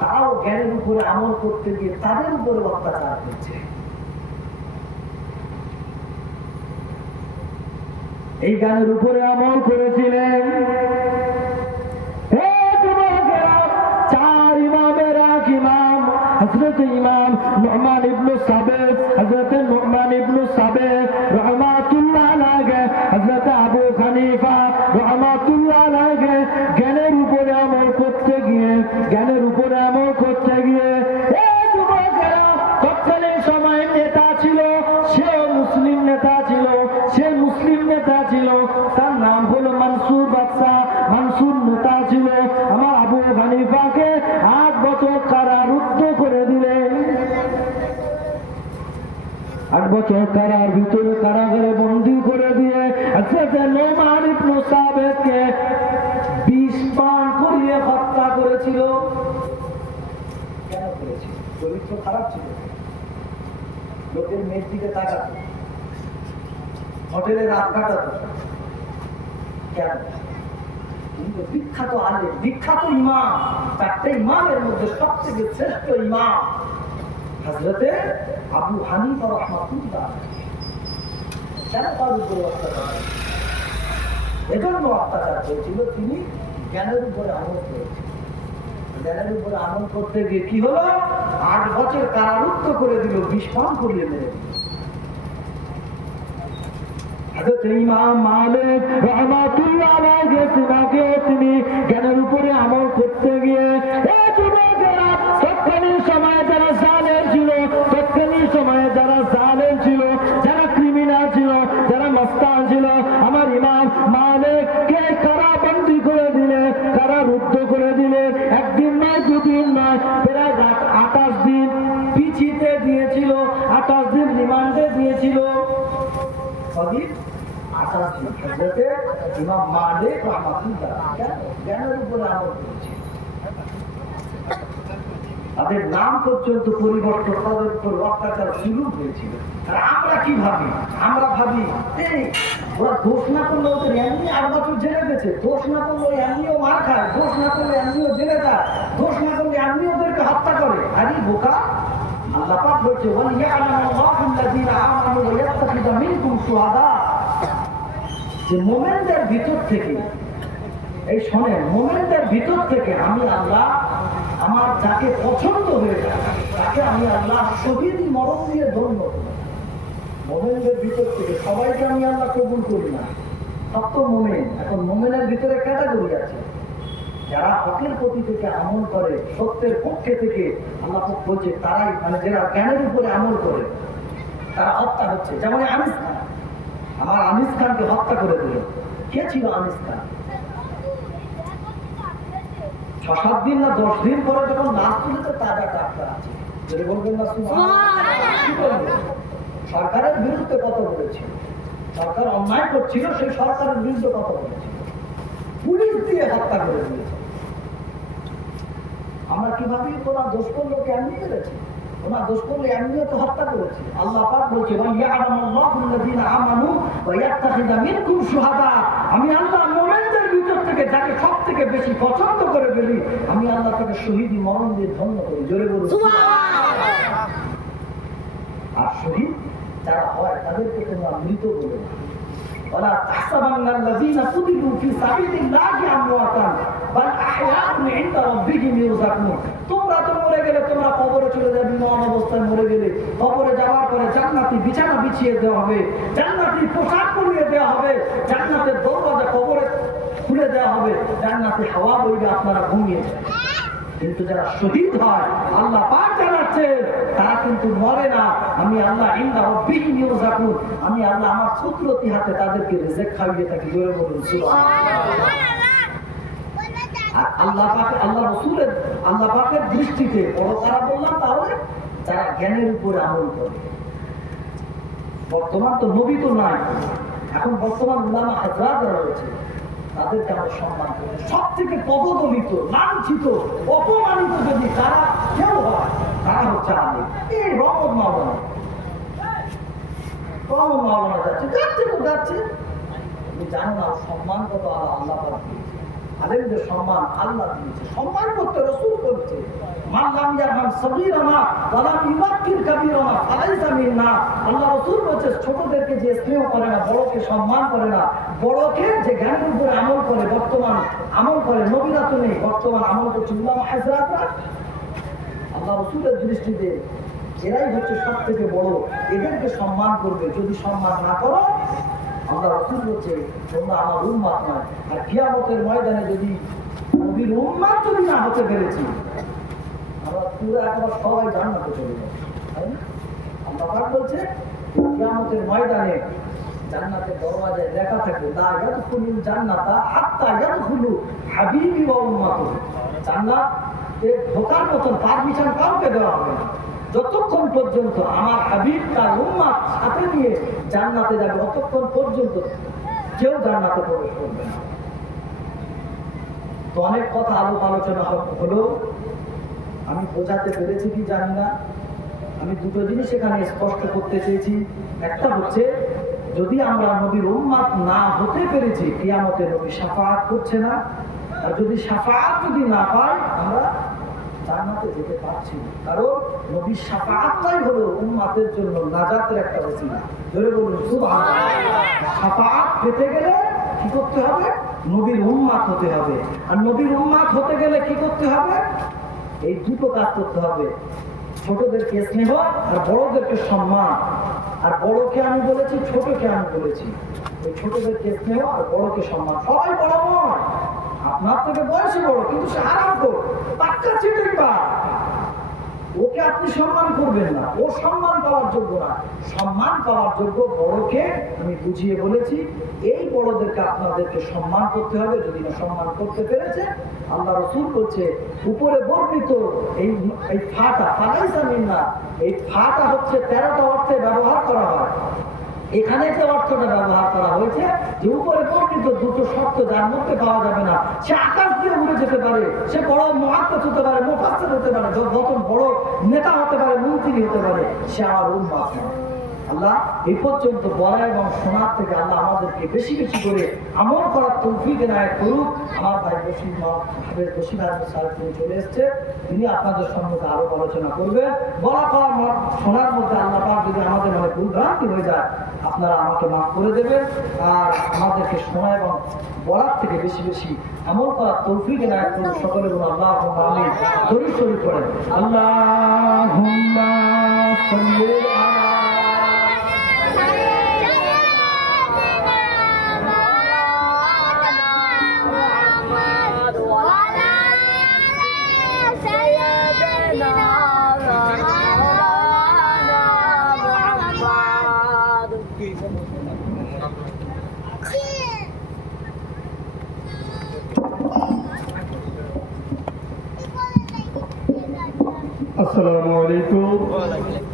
তারাও জ্ঞানের উপরে আমল করতে গিয়ে তাদের উপরে অত্যাচার হয়েছে। এই জ্ঞানের উপরে আমল করেছিলেন চার ইমামের এক ইমাম হযরত ইমাম নু'মান ইবনে সাবিত, হযরত নু'মান ইবনে সাবিত রাহমাতুল্লাহ আলাইহি, হযরত আবু হানিফা রাহমাতুল্লাহ আলাইহি জ্ঞানের উপরে আমল করতে গিয়ে, জ্ঞানের উপরে আমল করতে গিয়ে তৎকালীন সময় নেতা ছিল, সেও মুসলিম নেতা ছিল, সে মুসলিম নেতা ছিল, তার নাম হলো মানসুর বাদশা। মানসুর নেতা ছিল। আমার আবু হানিফাকে 8 বছর কারারুদ্ধ করে দিলেন। 8 বছর কারার ভিতরে কারাগারে বন্দী করে দিয়ে হযরত নু'মান ইবনে সাবিতকে বিষ পান করিয়ে হত্যা করেছিল। কেন করেছিল? চরিত্র খারাপ ছিল, লোকের মেয়ের দিকে তাকাতো, হোটেলে রাত কাটাতো। কেন? কিন্তু বিখ্যাত আলেম, বিখ্যাত ইমাম, 4টে ইমামের মধ্যে সবথেকে শ্রেষ্ঠ ইমাম হযরতে আবু হানিফা রাহমাতুল্লাহ। কেন তার উপরে অত্যাচার? এজন্য অত্যাচার হয়েছিল, তিনি জ্ঞানের উপরে আমল করেছেন। জ্ঞানের উপরে আমল করতে গিয়ে কি হলো? 8 বছর কারারুদ্ধ করে দিল, বিষ পান করিয়ে মেরে দিল। হযরত ইমাম মালিক রাহমাতুল্লাহ আলাইহি তিনি জ্ঞানের উপরে আমল করতে গিয়ে সময় প্রায় 28 দিন পিছিয়ে দিয়েছিল, 28 দিন রিমান্ডে দিয়েছিল। সবই 28 দিন। হযরতে ইমাম মালিক রাহমাতুল্লাহ জ্ঞানের উপরে আমল করেছে। তাদের নাম পর্যন্ত পরিবর্তন, তাদের উপর অত্যাচার শুরু হয়েছিল। আর আমরা কি ভাবি? আমরা ভাবি এই ওরা দোষ না করলে ওদের এমনি 8 বছর জেলে গেছে, দোষ না করলে এমনিও মার খায়, দোষ না করলে এমনিও জেলে যায়, দোষ না করলে এমনি ওদেরকে হত্যা করে। আরে বোকা, আল্লাহ পাক বলছে ওয়ালিয়া'লামাল্লাহু আল্লাযীনা আমানু ওয়া ইয়াত্তাখিযা মিনকুম শুহাদা, যে মুমিনদের ভিতর থেকে, এই শোনেন, মুমিনদের ভিতর থেকে আমি আল্লাহ আমার যাকে পছন্দ হয়ে যায় তাকে আমি আল্লাহ শহীদ মরণ দিয়ে ধন্য করি। মুমিনদের ভিতর থেকে সবাইকে আমি আল্লাহ কবুল করি না, সব তো মুমিন। এখন মুমিনের ভিতরে ক্যাটাগরি আছে, যারা হকের প্রতি থেকে আমল করে, সত্যের পক্ষে থেকে আল্লাহ পাক বলছে তারাই, মানে যারা জ্ঞানের উপরে আমল করে তারা হত্যা হচ্ছে। যেমন আনিস খান, আমার আনিস খানকে হত্যা করে দিল। কে ছিল আনিস খান? 6-7 দিন না 10 দিন পরে যখন লাশ তুলেছে তাজা টাটকা আছে। যদি বলবেন না সুবহানাল্লাহ, সরকারের বিরুদ্ধে কথা বলেছিল, সরকার অন্যায় করছিল, সেই সরকারের বিরুদ্ধে কথা বলেছিল, পুলিশ দিয়ে হত্যা করে দিয়েছে। আমরা কিভাবে ওরা দোষ করলো কেমনি করেছি? ওরা দোষ করলে এমনিও তো হত্যা করেছে। আল্লাহ পাক বলছে ওয়ালিয়া'লামাল্লাহু আল্লাযীনা আমানু ওয়া ইয়াত্তাখিযা মিনকুম শুহাদা, আমি আল্লাহ মুমিনদের ভিতর থেকে যাকে সবথেকে বেশি পছন্দ করে ফেলি, আমি আল্লাহ তাকে শহীদ মরণ দিয়ে ধন্য করি। জোরে বলুন সুবহানাল্লাহ। আর শহীদ যারা হয় তাদেরকে তোমরা মৃত বলে না। ওয়ালা তাহসাবান্নাল্লাযীনা কুতিলু ফি সাবিলিল্লাহি আমওয়াতান বাল আহয়াউন ইনদা রাব্বিহিম ইউরযাকুন। তোমরা তো মরে গেলে তোমরা কবরে চলে যাবে, মরণ অবস্থায় মরে গেলে কবরে যাওয়ার পরে জান্নাতি বিছানা বিছিয়ে দেওয়া হবে, জান্নাতি পোশাক পরিয়ে দেওয়া হবে, জান্নাতের দরজা কবরে খুলে দেওয়া হবে, জান্নাতি হাওয়া বইবে, আপনারা ঘুমিয়ে যাবেন। কিন্তু যারা শহীদ হয় আল্লাহ পাক জানাচ্ছেন তারা কিন্তু মরে না। আমি আল্লাহ ইনদা রাব্বিহিম ইউরযাকুন, আমি আল্লাহ আমার কুদরতি হাতে তাদেরকে রিজিক খাইয়ে থাকি। জোরে বলুন সুবহানাল্লাহ। আর আল্লাহ পাক, আল্লাহ রাসূলের, আল্লাহ পাকের দৃষ্টিতে বড় কারা বললাম? তাহলে যারা জ্ঞানের উপরে আমল করে। বর্তমান তো নবী তো নাই, এখন বর্তমান উলামা হাজরাতরা রয়েছে, তাদেরকে আমরা সম্মান করি। সব থেকে পদদলিত, লাঞ্ছিত, অপমানিত যদি তারা কেউ হয়, তারা হচ্ছে আলেম। এই রহমত মাওলানা, রহমত মাওলানা যাচ্ছে যাচ্ছে তো যাচ্ছে, তুমি জানো না সম্মান কত আল্লাহ পাক দিয়েছে। আলেমদের সম্মান আল্লাহ দিয়েছে, সম্মান করতে রাসূল করছে। মান লাম ইয়ারহাম সগীরানা ওয়া লাম ইউওয়াক্কির কাবীরানা ফালাইসা মিন্না। আল্লাহ রাসূল বলছে ছোটদেরকে যে স্নেহ করে না, বড়কে সম্মান করে না, বড়কে যে জ্ঞানের উপরে আমল করে, বর্তমান আমল করে, নবীরা তো নেই, বর্তমান আমল করছে উলামা হাজরাতরা। আল্লাহ রাসূলের দৃষ্টিতে এরাই হচ্ছে সব থেকে বড়, এদেরকে সম্মান করবে। যদি সম্মান না করো, আল্লাহ রাসূল বলছে তোমরা আমার উম্মত নয়। আর কিয়ামতের ময়দানে যদি নবীর উম্মত যদি না হতে পেরেছি, আমরা পুরো একবার সবাই জান্নাতে চলে যাব, তাই না? আল্লাহ পাক বলছে কিয়ামতের ময়দানে জান্নাতের দরওয়াজায় লেখা থাকে লা ইয়াদখুলুল জান্নাতা হাত্তা ইয়াদখুলু হাবিবি ওয়া উম্মতু। জান্নাতে ঢোকার মতন পারমিশন কাউকে দেওয়া হবে না যতক্ষণ পর্যন্ত আমার হাবিব তার উম্মত সাথে নিয়ে জান্নাতে যাবে, ততক্ষণ পর্যন্ত কেউ জান্নাতে প্রবেশ করবে না। তো অনেক কথা আলোচনা হলো, আমি বোঝাতে পেরেছি কি জানি না। আমি দুটো জিনিস এখানে স্পষ্ট করতে চেয়েছি। একটা হচ্ছে যদি আমরা নবীর উম্মত না হতে পেরেছি, কিয়ামতে নবী শাফাআত করছে না। আর যদি শাফাআত যদি না পাই, আমরা জান্নাতে যেতে পারছি না। কারণ নবীর শাফাআতটাই হলো উম্মতের জন্য নাজাতের একটা ওসিলা। জোরে বলুন সুবহানাল্লাহ। শাফাআত পেতে গেলে কি করতে হবে? নবীর উম্মত হতে হবে। আর নবীর উম্মত হতে গেলে কি করতে হবে? এই দুটো কাজ করতে হবে, ছোটদেরকে স্নেহ আর বড়দেরকে সম্মান। আর বড়কে আমি বলেছি, ছোটকে আমি বলেছি। এই ছোটদেরকে স্নেহ আর বড়কে সম্মান। সবাই বড় নয়, আপনার থেকে বয়সে বড়, কিন্তু সে আরাম করো, পাক্কা চিটিংবাজ। ওকে আপনি আপনি সম্মান করবেন না, ও সম্মান পাওয়ার যোগ্য না। সম্মান পাওয়ার যোগ্য বড়কে আমি বুঝিয়ে বলেছি। এই বড়দেরকে আপনাদেরকে সম্মান করতে হবে। যদি না সম্মান করতে পেরেছে, আল্লাহ রাসূল বলছে উপরে বর্ণিত এই ফাটা ফালাইসা মিন্না, এই ফাটা হচ্ছে 13টা অর্থে ব্যবহার করা হয়। এখানে যে অর্থটা ব্যবহার করা হয়েছে যে উপরে বর্ণিত দুটো শর্ত যার মধ্যে পাওয়া যাবে না, সে আকাশ দিয়ে উড়ে যেতে পারে, সে বড় মুহাদ্দিস হতে পারে, মুফাসসির হতে পারে, যত বড় নেতা হতে পারে, মন্ত্রী হতে পারে, সে আমার উম্মাহ না। আল্লাহ এই পর্যন্ত বলা এবং শোনার থেকে আল্লাহ আমাদেরকে বেশি বেশি করে আমল করার তৌফিক এনায়েত করুক। আমার ভাই বশির আহমেদ সাহেব তিনি চলে এসছে, তিনি আপনাদের সম্মুখে আরো আলোচনা করবেন। বলা করা শোনার মধ্যে আল্লাহ পাক যদি আমাদের মনে ভুলভ্রান্তি হয়ে যায়, আপনারা আমাকে মাফ করে দেবেন। আর আমাদেরকে শোনা এবং বলার থেকে বেশি বেশি আমল করার তৌফিক এনায়েত করুক। সকলে বলুন আল্লাহুম্মা আমিন। দরুদ শরীফ পড়েন। আল্লাহুম্মা সাল্লি আলা আসসালামু আলাইকুম।